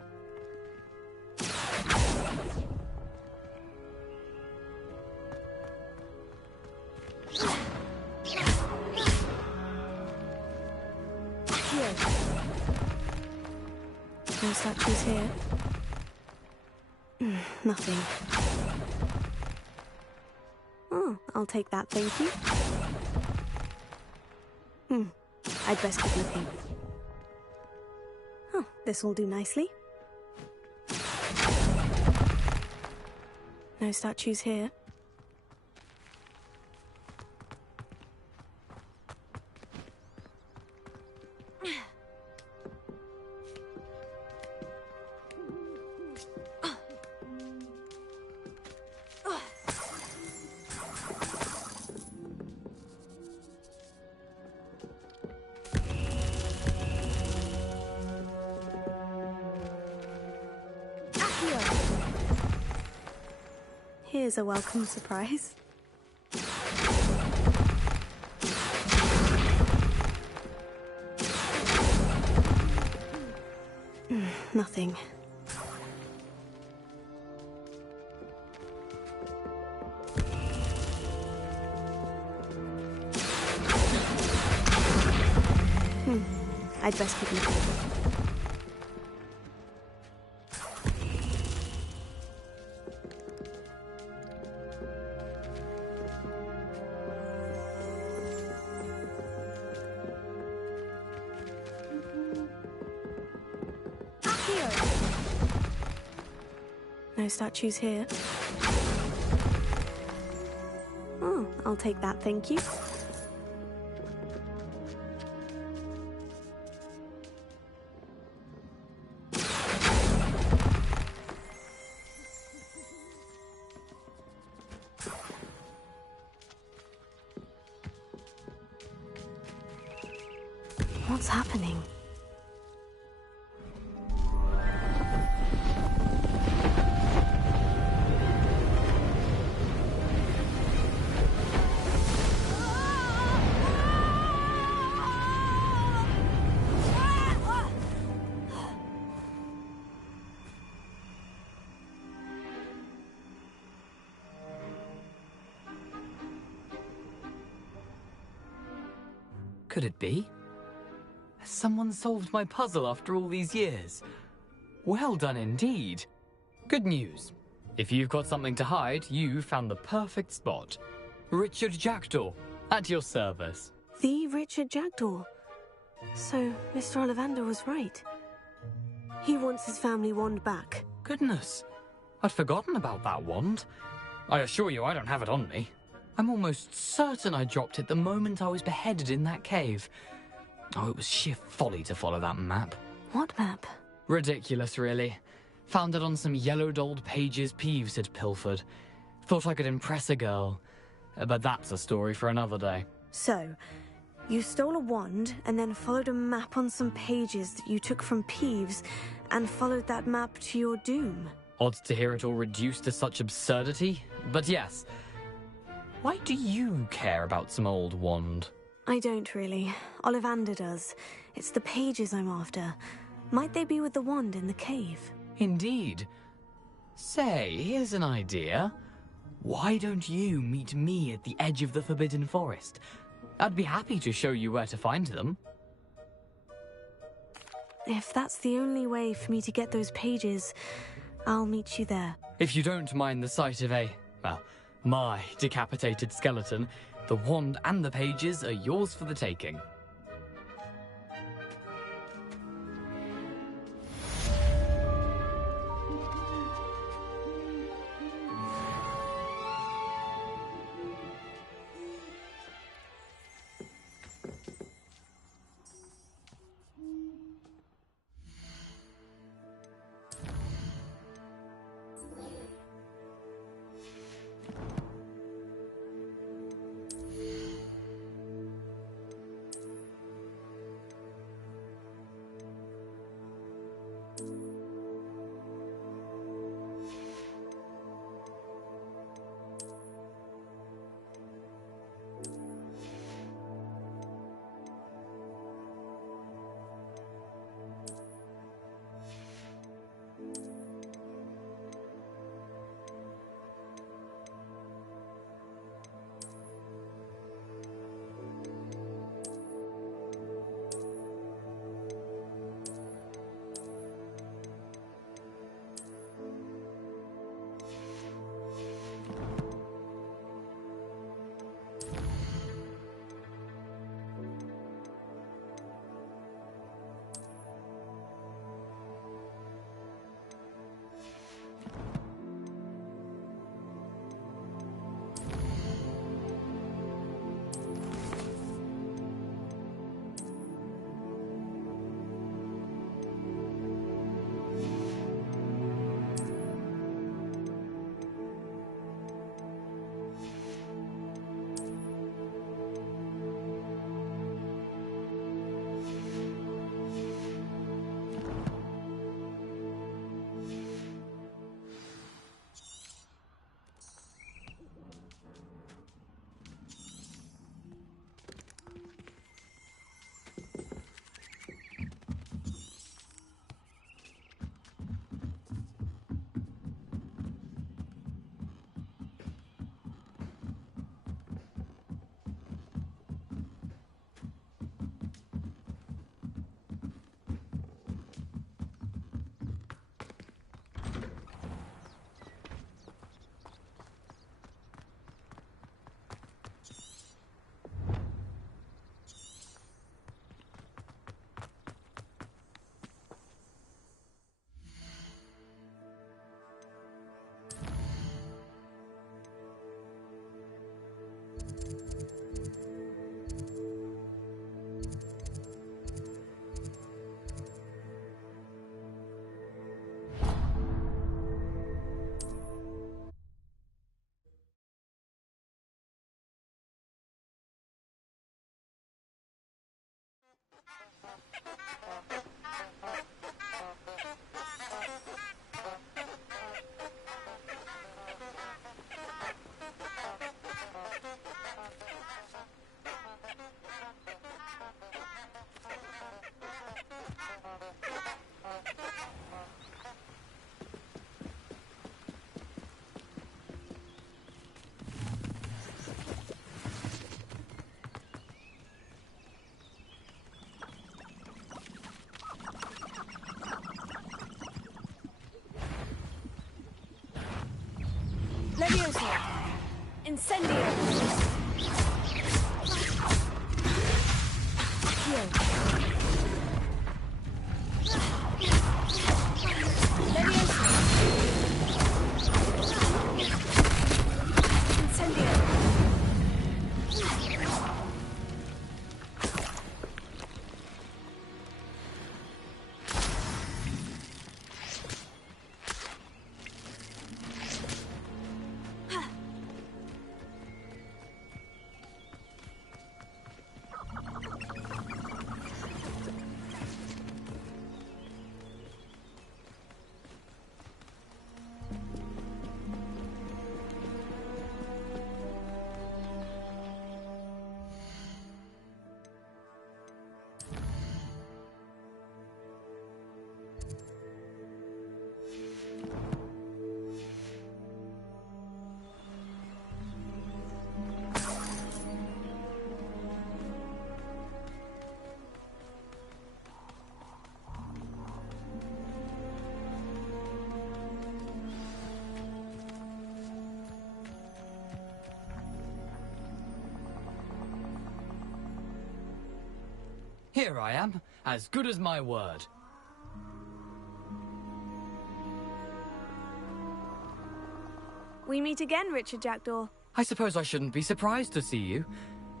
No statues here. Nothing. Oh, I'll take that, thank you. I'd best keep looking. Oh, this will do nicely. No statues here. Here's a welcome surprise. Nothing. I'd best keep looking. No statues here. Oh, I'll take that, thank you. What's happening? Could it be? Has someone solved my puzzle after all these years? Well done indeed. Good news. If you've got something to hide, you found the perfect spot. Richard Jackdaw, at your service. The Richard Jackdaw. So, Mr. Ollivander was right. He wants his family wand back. Goodness, I'd forgotten about that wand. I assure you I don't have it on me. I'm almost certain I dropped it the moment I was beheaded in that cave. Oh, it was sheer folly to follow that map. What map? Ridiculous, really. Found it on some yellowed old pages Peeves had pilfered. Thought I could impress a girl. But that's a story for another day. So, you stole a wand and then followed a map on some pages that you took from Peeves and followed that map to your doom. Odd to hear it all reduced to such absurdity, but yes. Why do you care about some old wand? I don't really. Ollivander does. It's the pages I'm after. Might they be with the wand in the cave? Indeed. Say, here's an idea. Why don't you meet me at the edge of the Forbidden Forest? I'd be happy to show you where to find them. If that's the only way for me to get those pages, I'll meet you there. If you don't mind the sight of my decapitated skeleton, the wand and the pages are yours for the taking. Levioso! Incendio! Accio! Levioso! Incendio! Here I am, as good as my word. We meet again, Richard Jackdaw. I suppose I shouldn't be surprised to see you.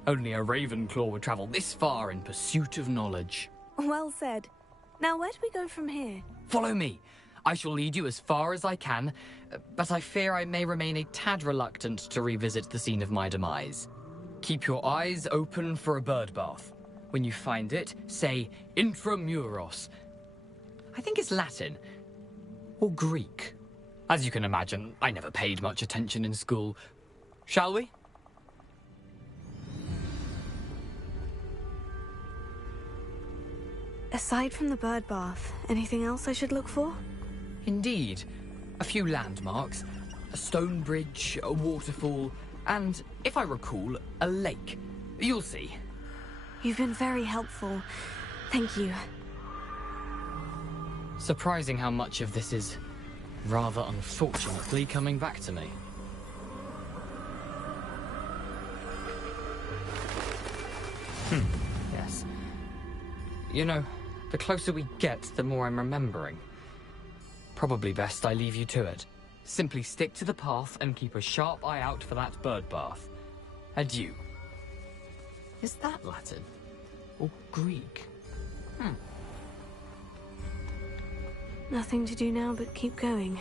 Only a Ravenclaw would travel this far in pursuit of knowledge. Well said. Now, where do we go from here? Follow me. I shall lead you as far as I can, but I fear I may remain a tad reluctant to revisit the scene of my demise. Keep your eyes open for a bird bath. When you find it, say intramuros. I think it's Latin. Or Greek. As you can imagine, I never paid much attention in school. Shall we? Aside from the bird bath, anything else I should look for? Indeed. A few landmarks, a stone bridge, a waterfall, and, if I recall, a lake. You'll see. You've been very helpful. Thank you. Surprising how much of this is, rather unfortunately, coming back to me. Yes. You know, the closer we get, the more I'm remembering. Probably best I leave you to it. Simply stick to the path and keep a sharp eye out for that bird bath. Adieu. Is that Latin? Or Greek? Nothing to do now but keep going.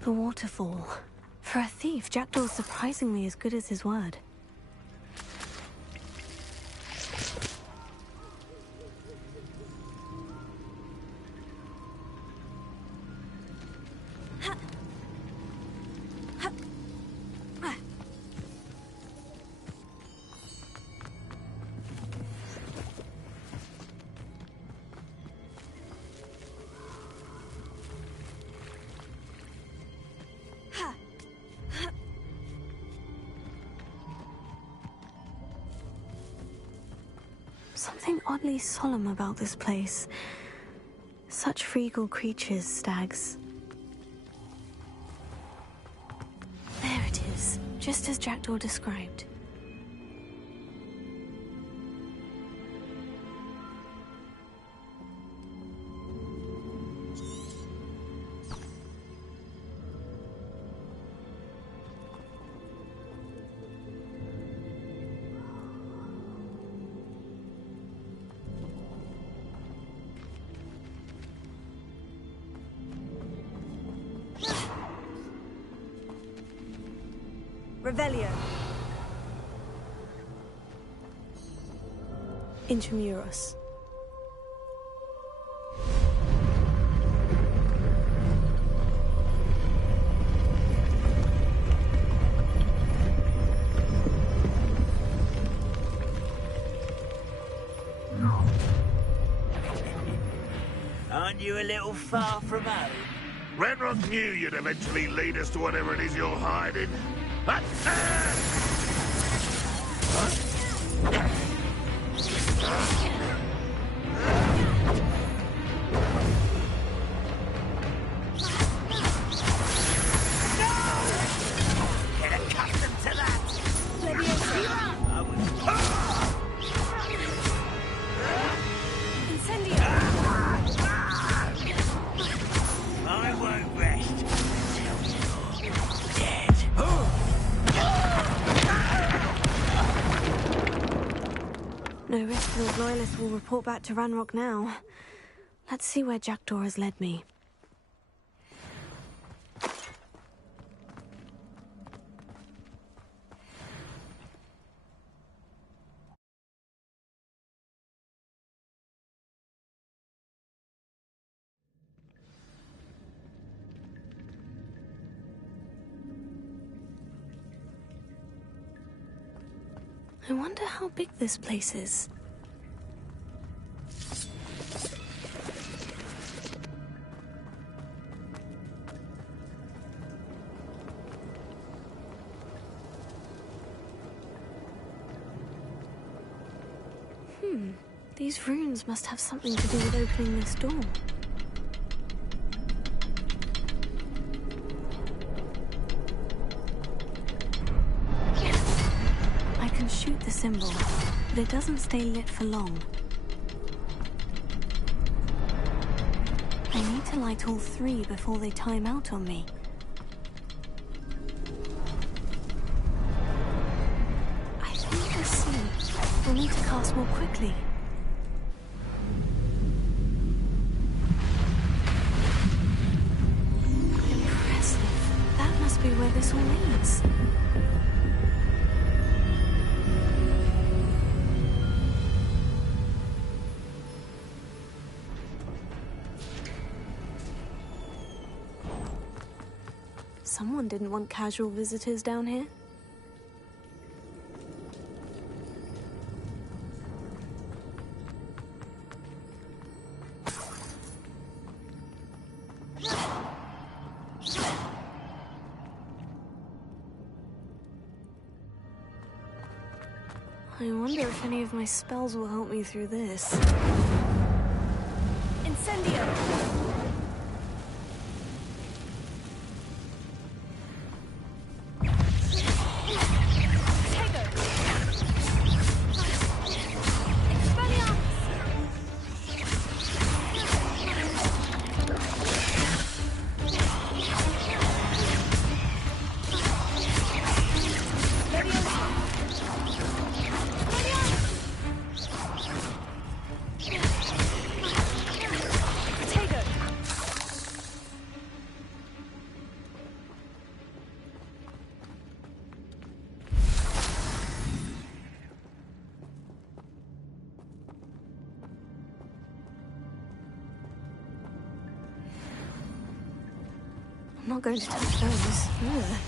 The waterfall. For a thief, Jackdaw's surprisingly as good as his word. Something oddly solemn about this place. Such regal creatures, stags. There it is, just as Jackdaw described. Revelio. Intramuros. Aren't you a little far from home? Renron knew you'd eventually lead us to whatever it is you're hiding. Get accustomed to that! I won't rest until you're dead. No risk those loyalists will report back to Ranrock now. Let's see where Jackdaw has led me. I wonder how big this place is. These runes must have something to do with opening this door. I can shoot the symbol, but it doesn't stay lit for long. I need to light all three before they time out on me. I think I see. We'll need to cast more quickly. Impressive. That must be where this all leads. Someone didn't want casual visitors down here. I wonder if any of my spells will help me through this. Incendio! I'm not going to touch those. Ugh.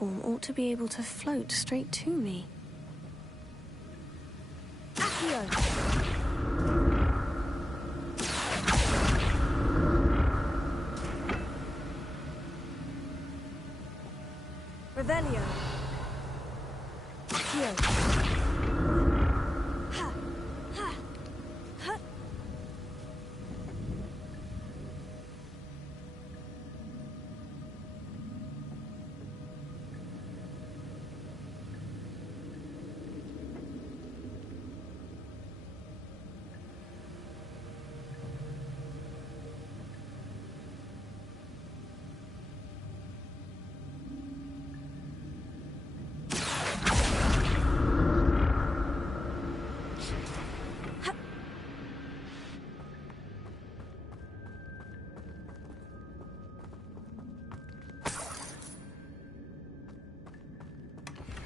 platform ought to be able to float straight to me. Accio! Revelio! Accio!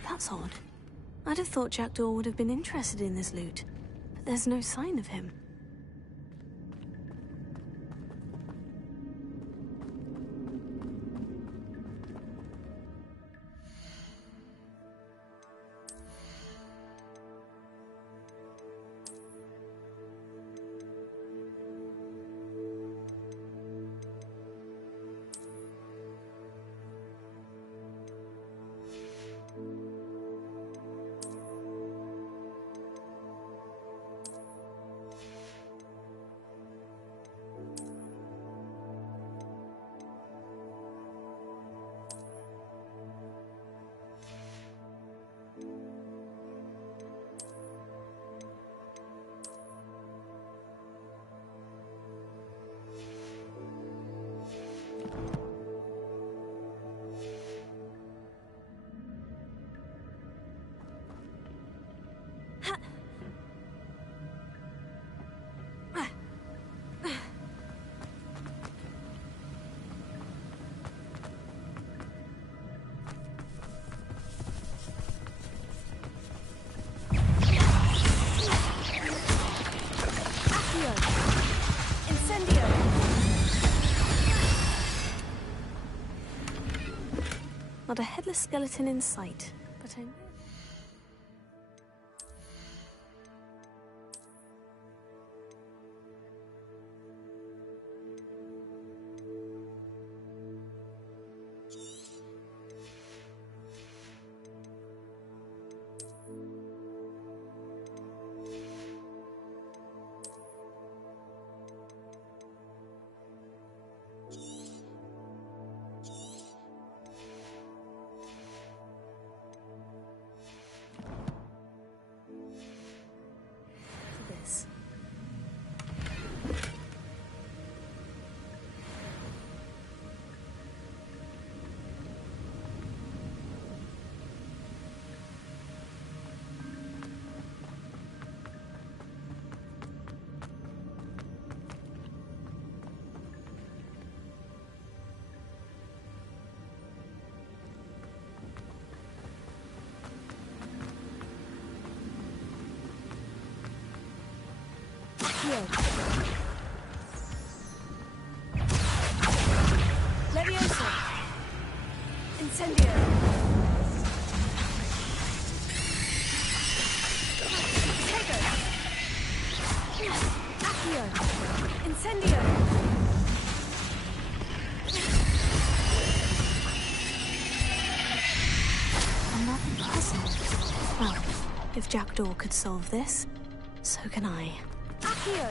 That's odd. I'd have thought Jackdaw would have been interested in this loot, but there's no sign of him. Not a headless skeleton in sight, but I... Leviosa! Incendio! Tego! Accio! Incendio! Another puzzle. Well, if Jackdaw could solve this, so can I. Accio!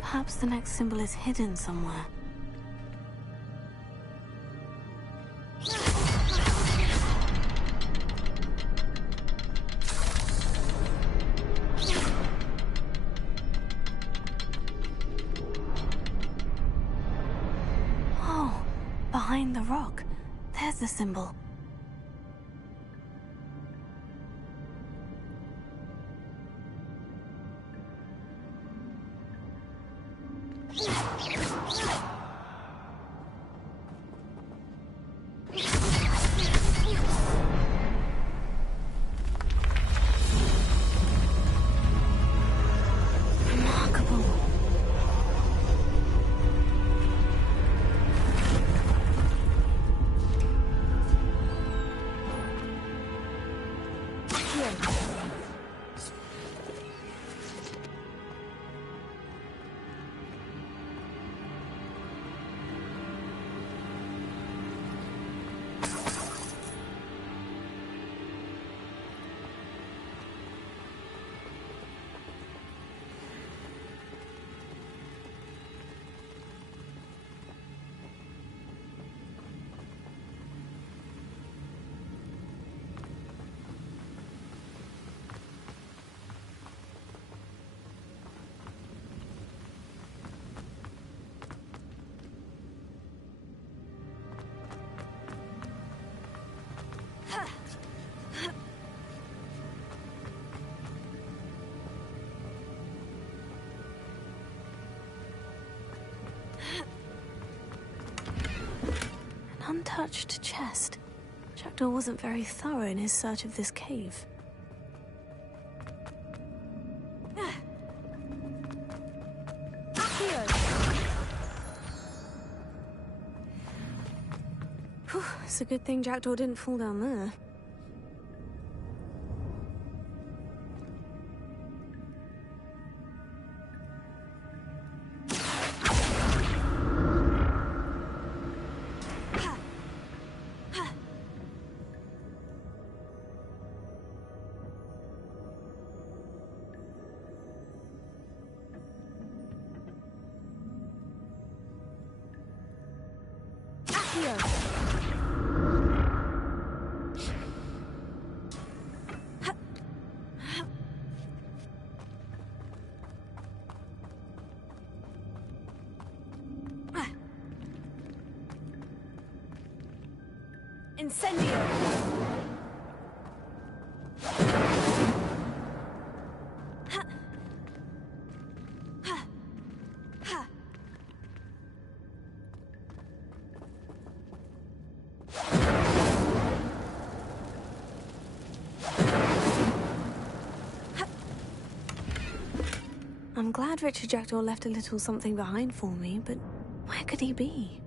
Perhaps the next symbol is hidden somewhere. Oh, behind the rock. There's the symbol. Untouched chest. Jackdaw wasn't very thorough in his search of this cave. Whew, it's a good thing Jackdaw didn't fall down there. Incendio! I'm glad Richard Jackdaw left a little something behind for me, but where could he be?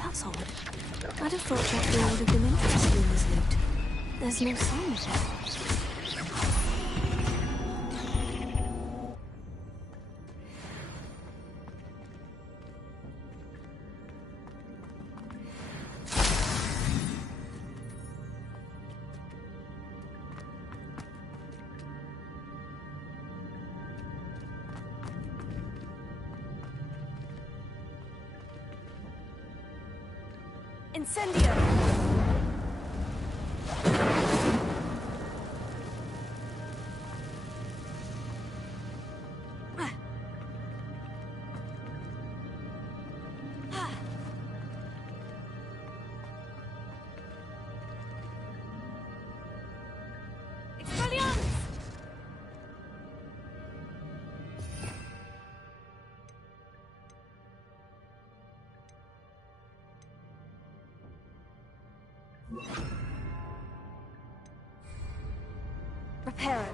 That's odd. I'd have thought Jackdaw would have been interested in this loot. There's no sign of it. Incendio! Reparo.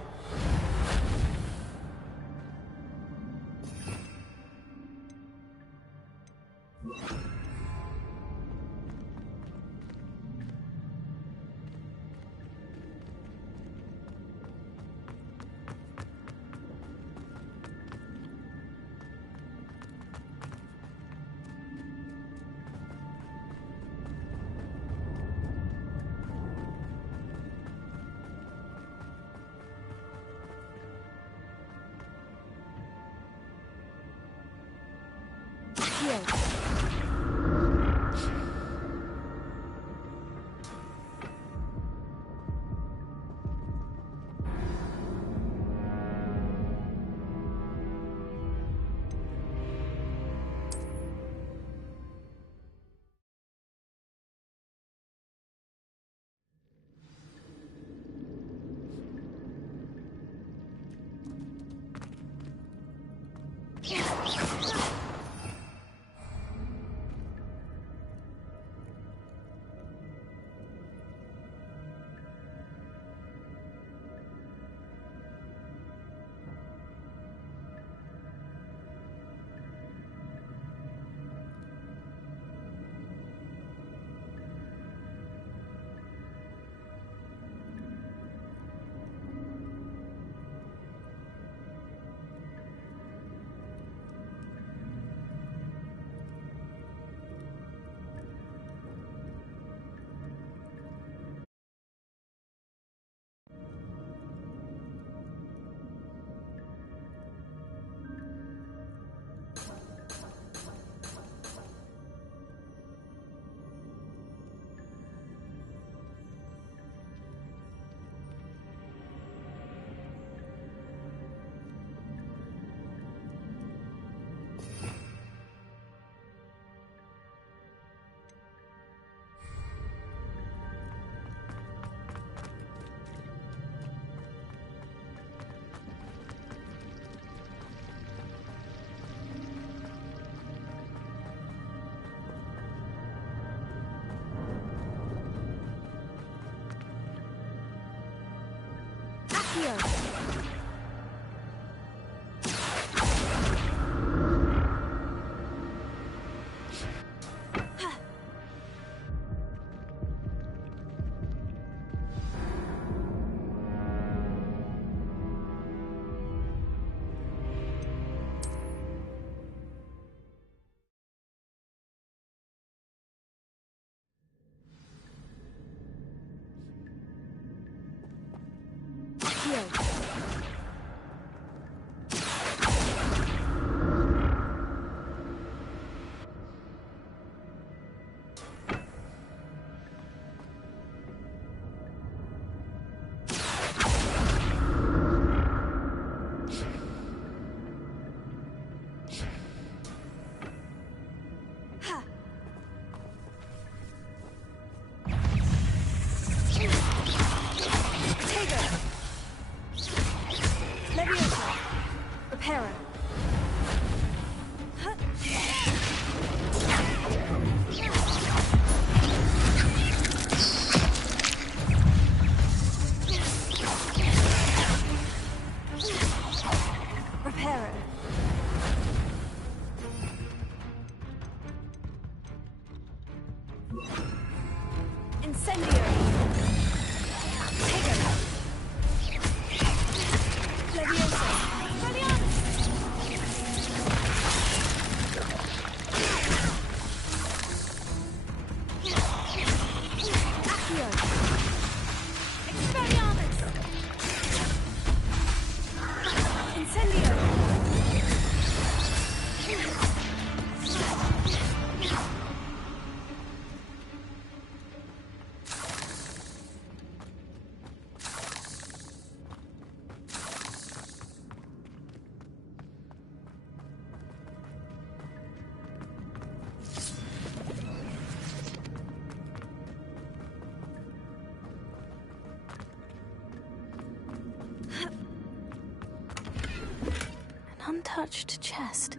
Untouched chest.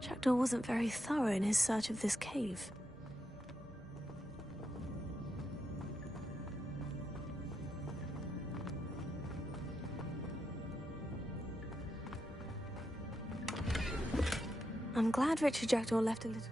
Jackdaw wasn't very thorough in his search of this cave. I'm glad Richard Jackdaw left a little...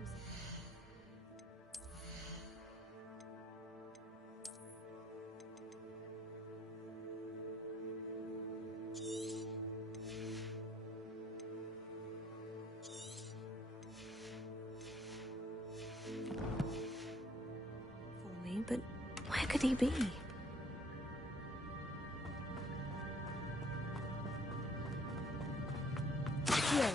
But where could he be? Here.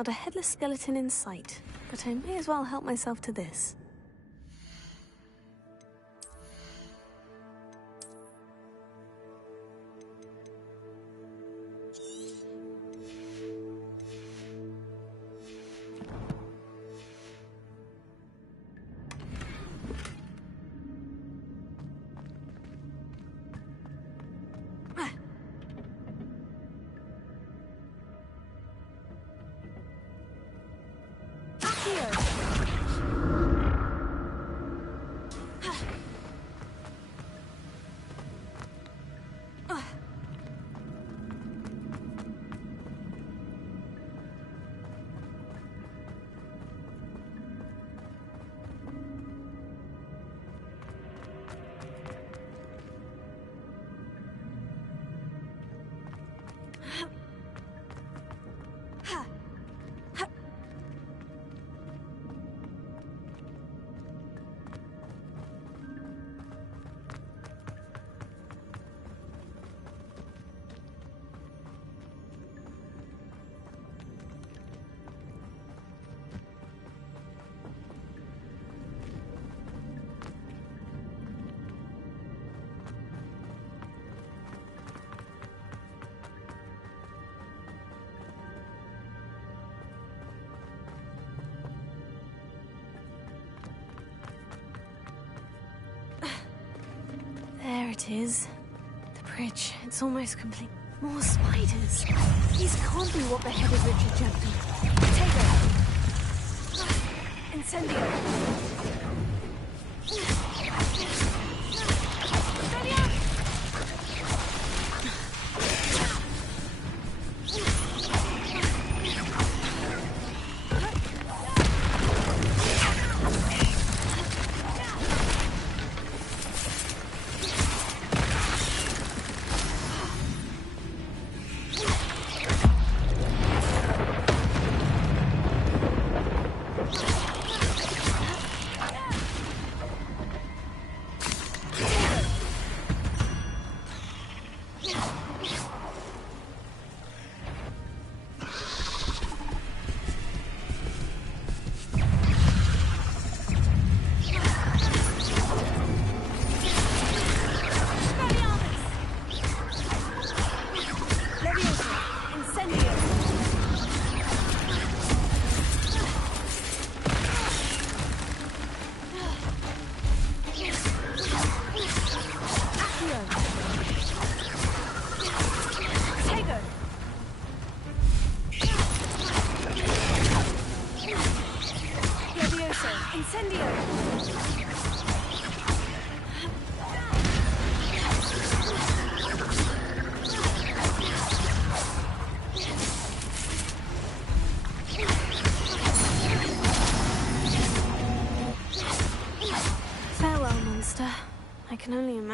Not a headless skeleton in sight, but I may as well help myself to this. There it is. The bridge. It's almost complete. More spiders. These can't be what beheaded Richard Jefferson. Potato! Incendio!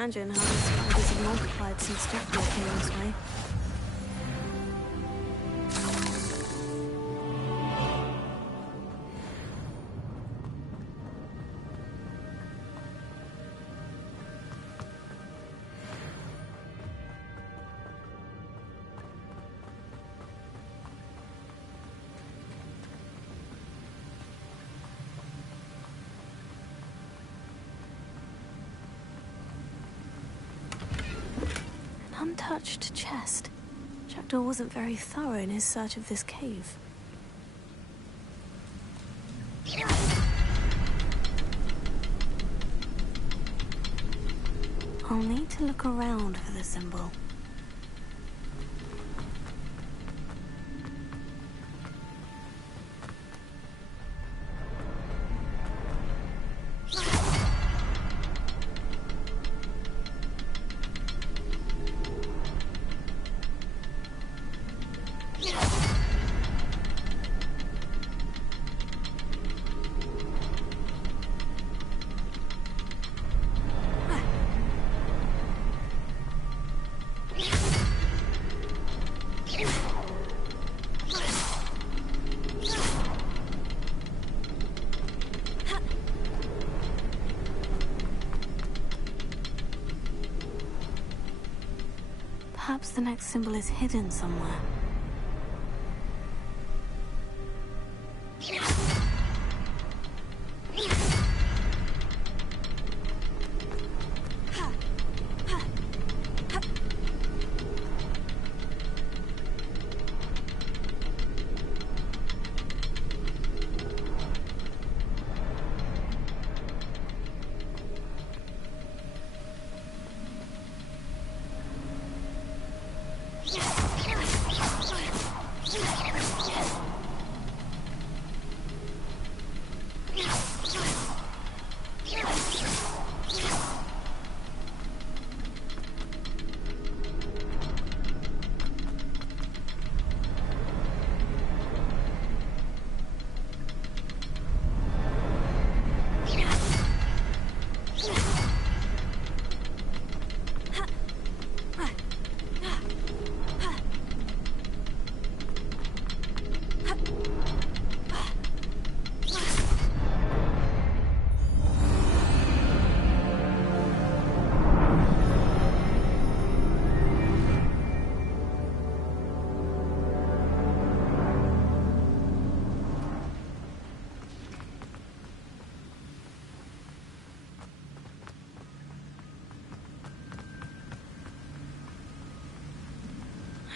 imagine how the spiders have multiplied since Jackdaw came this way. Untouched chest. Jackdaw wasn't very thorough in his search of this cave. I'll need to look around for the symbol. Perhaps the next symbol is hidden somewhere.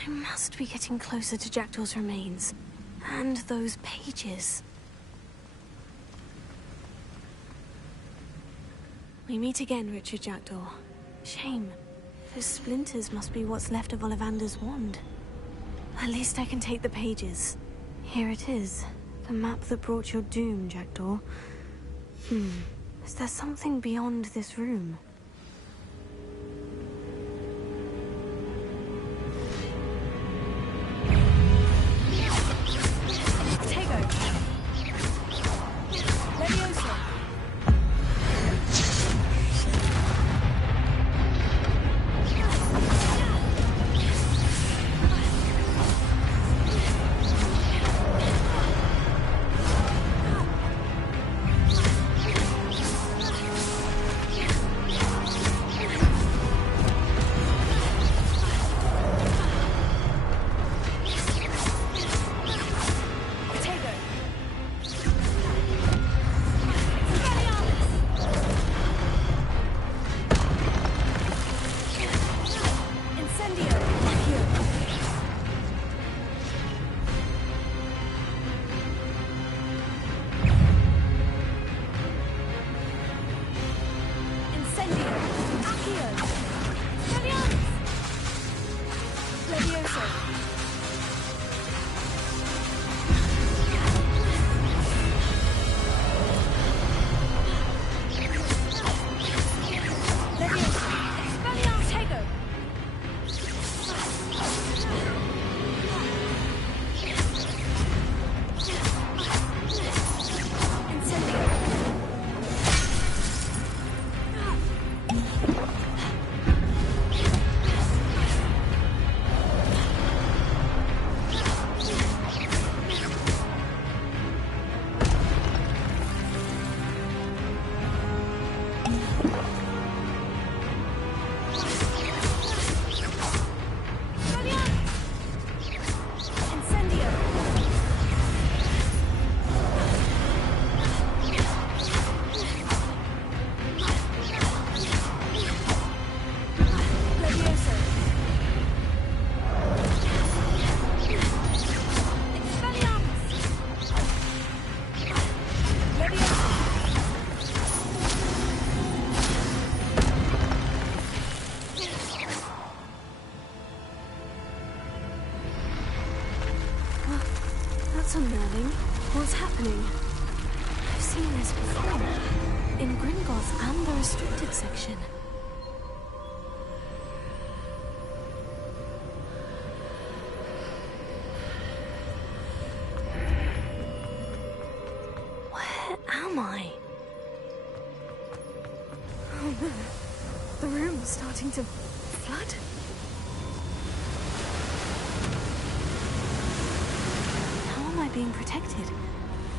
I must be getting closer to Jackdaw's remains. And those pages. We meet again, Richard Jackdaw. Shame. Those splinters must be what's left of Ollivander's wand. At least I can take the pages. Here it is. The map that brought your doom, Jackdaw. Is there something beyond this room? That's unnerving. What's happening? I've seen this before. In Gringotts and the restricted section. Where am I? Oh no. The room's starting to flood. How am I being protected?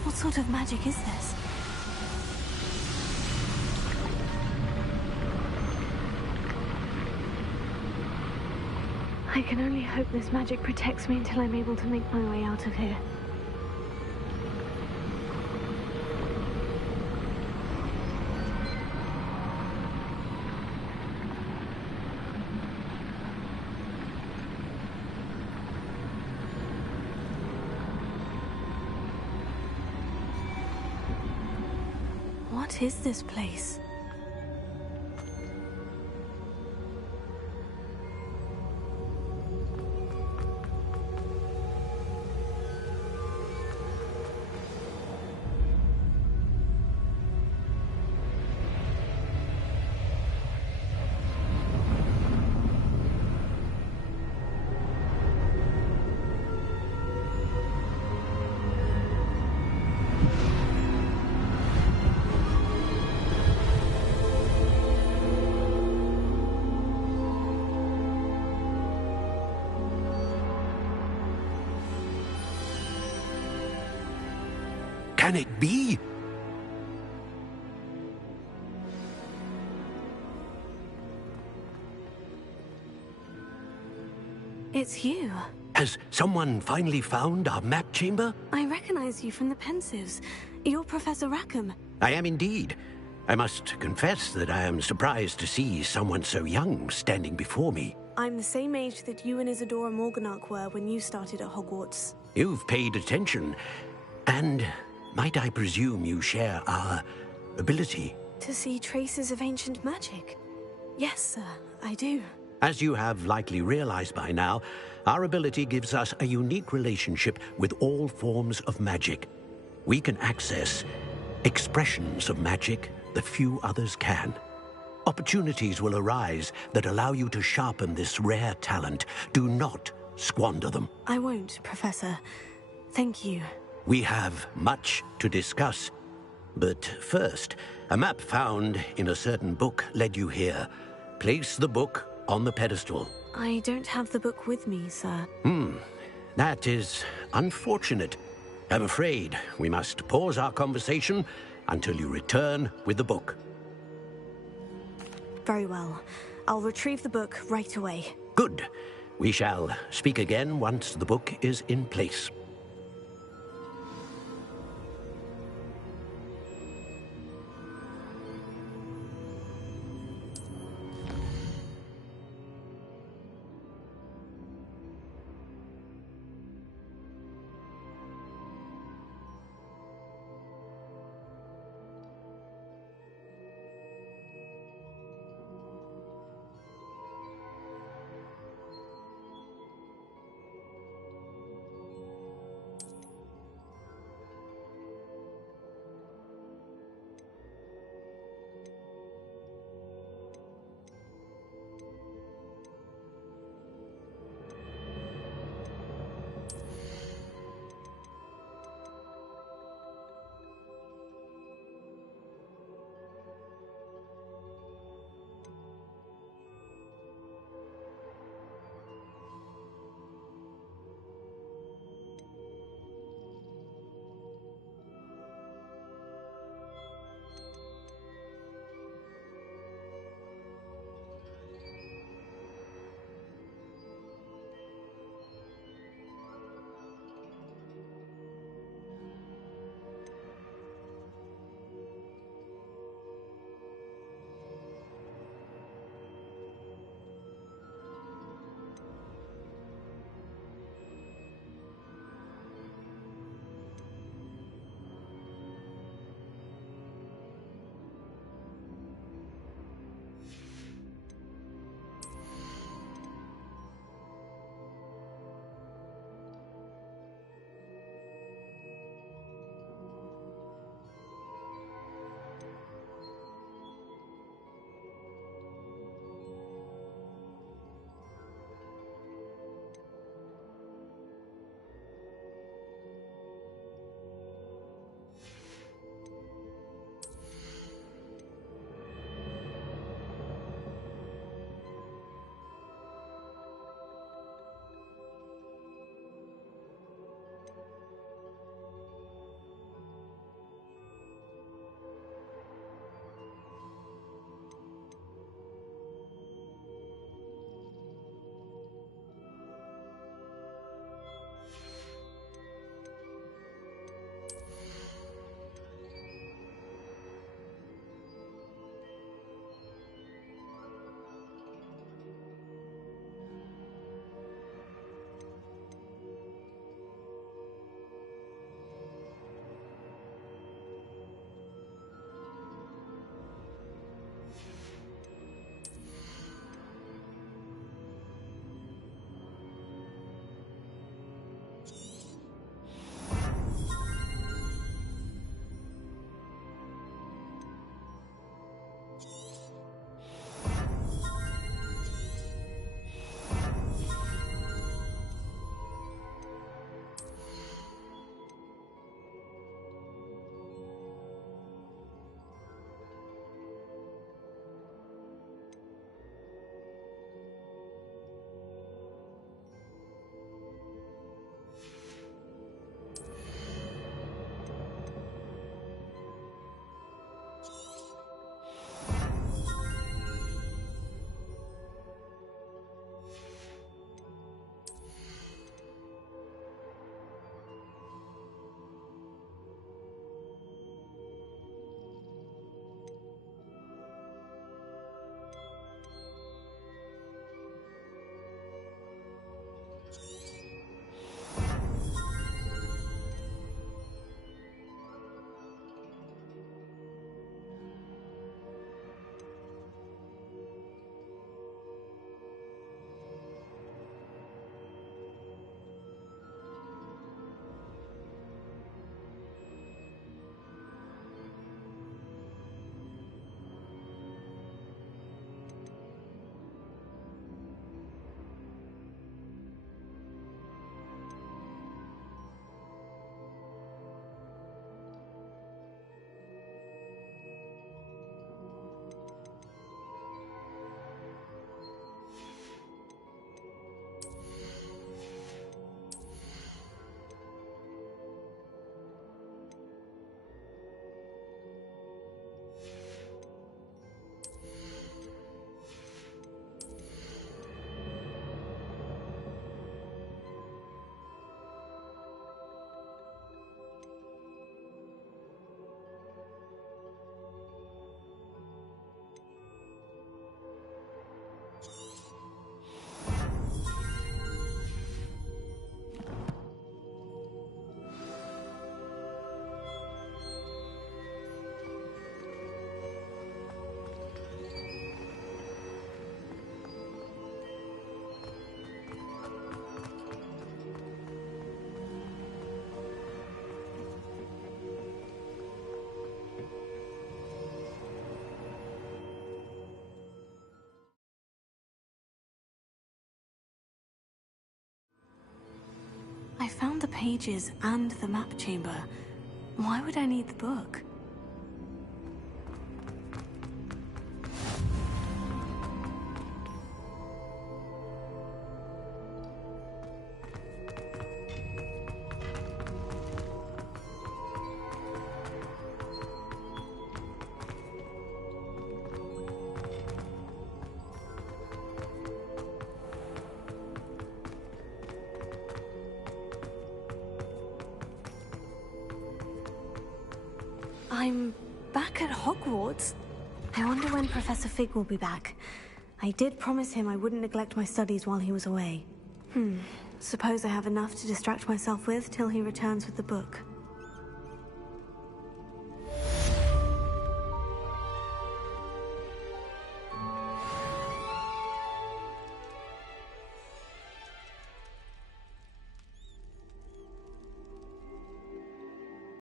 What sort of magic is this? I can only hope this magic protects me until I'm able to make my way out of here. What is this place? Can it be? It's you. Has someone finally found our map chamber? I recognize you from the Pensives. You're Professor Rackham. I am indeed. I must confess that I am surprised to see someone so young standing before me. I'm the same age that you and Isadora Morganach were when you started at Hogwarts. You've paid attention, and might I presume you share our ability? To see traces of ancient magic? Yes, sir, I do. As you have likely realized by now, our ability gives us a unique relationship with all forms of magic. We can access expressions of magic that few others can. Opportunities will arise that allow you to sharpen this rare talent. Do not squander them. I won't, Professor. Thank you. We have much to discuss. But first, a map found in a certain book led you here. Place the book on the pedestal. I don't have the book with me, sir. That is unfortunate. I'm afraid we must pause our conversation until you return with the book. Very well. I'll retrieve the book right away. Good. We shall speak again once the book is in place. I found the pages and the map chamber. Why would I need the book? I'm back at Hogwarts. I wonder when Professor Fig will be back. I did promise him I wouldn't neglect my studies while he was away. Suppose I have enough to distract myself with till he returns with the book.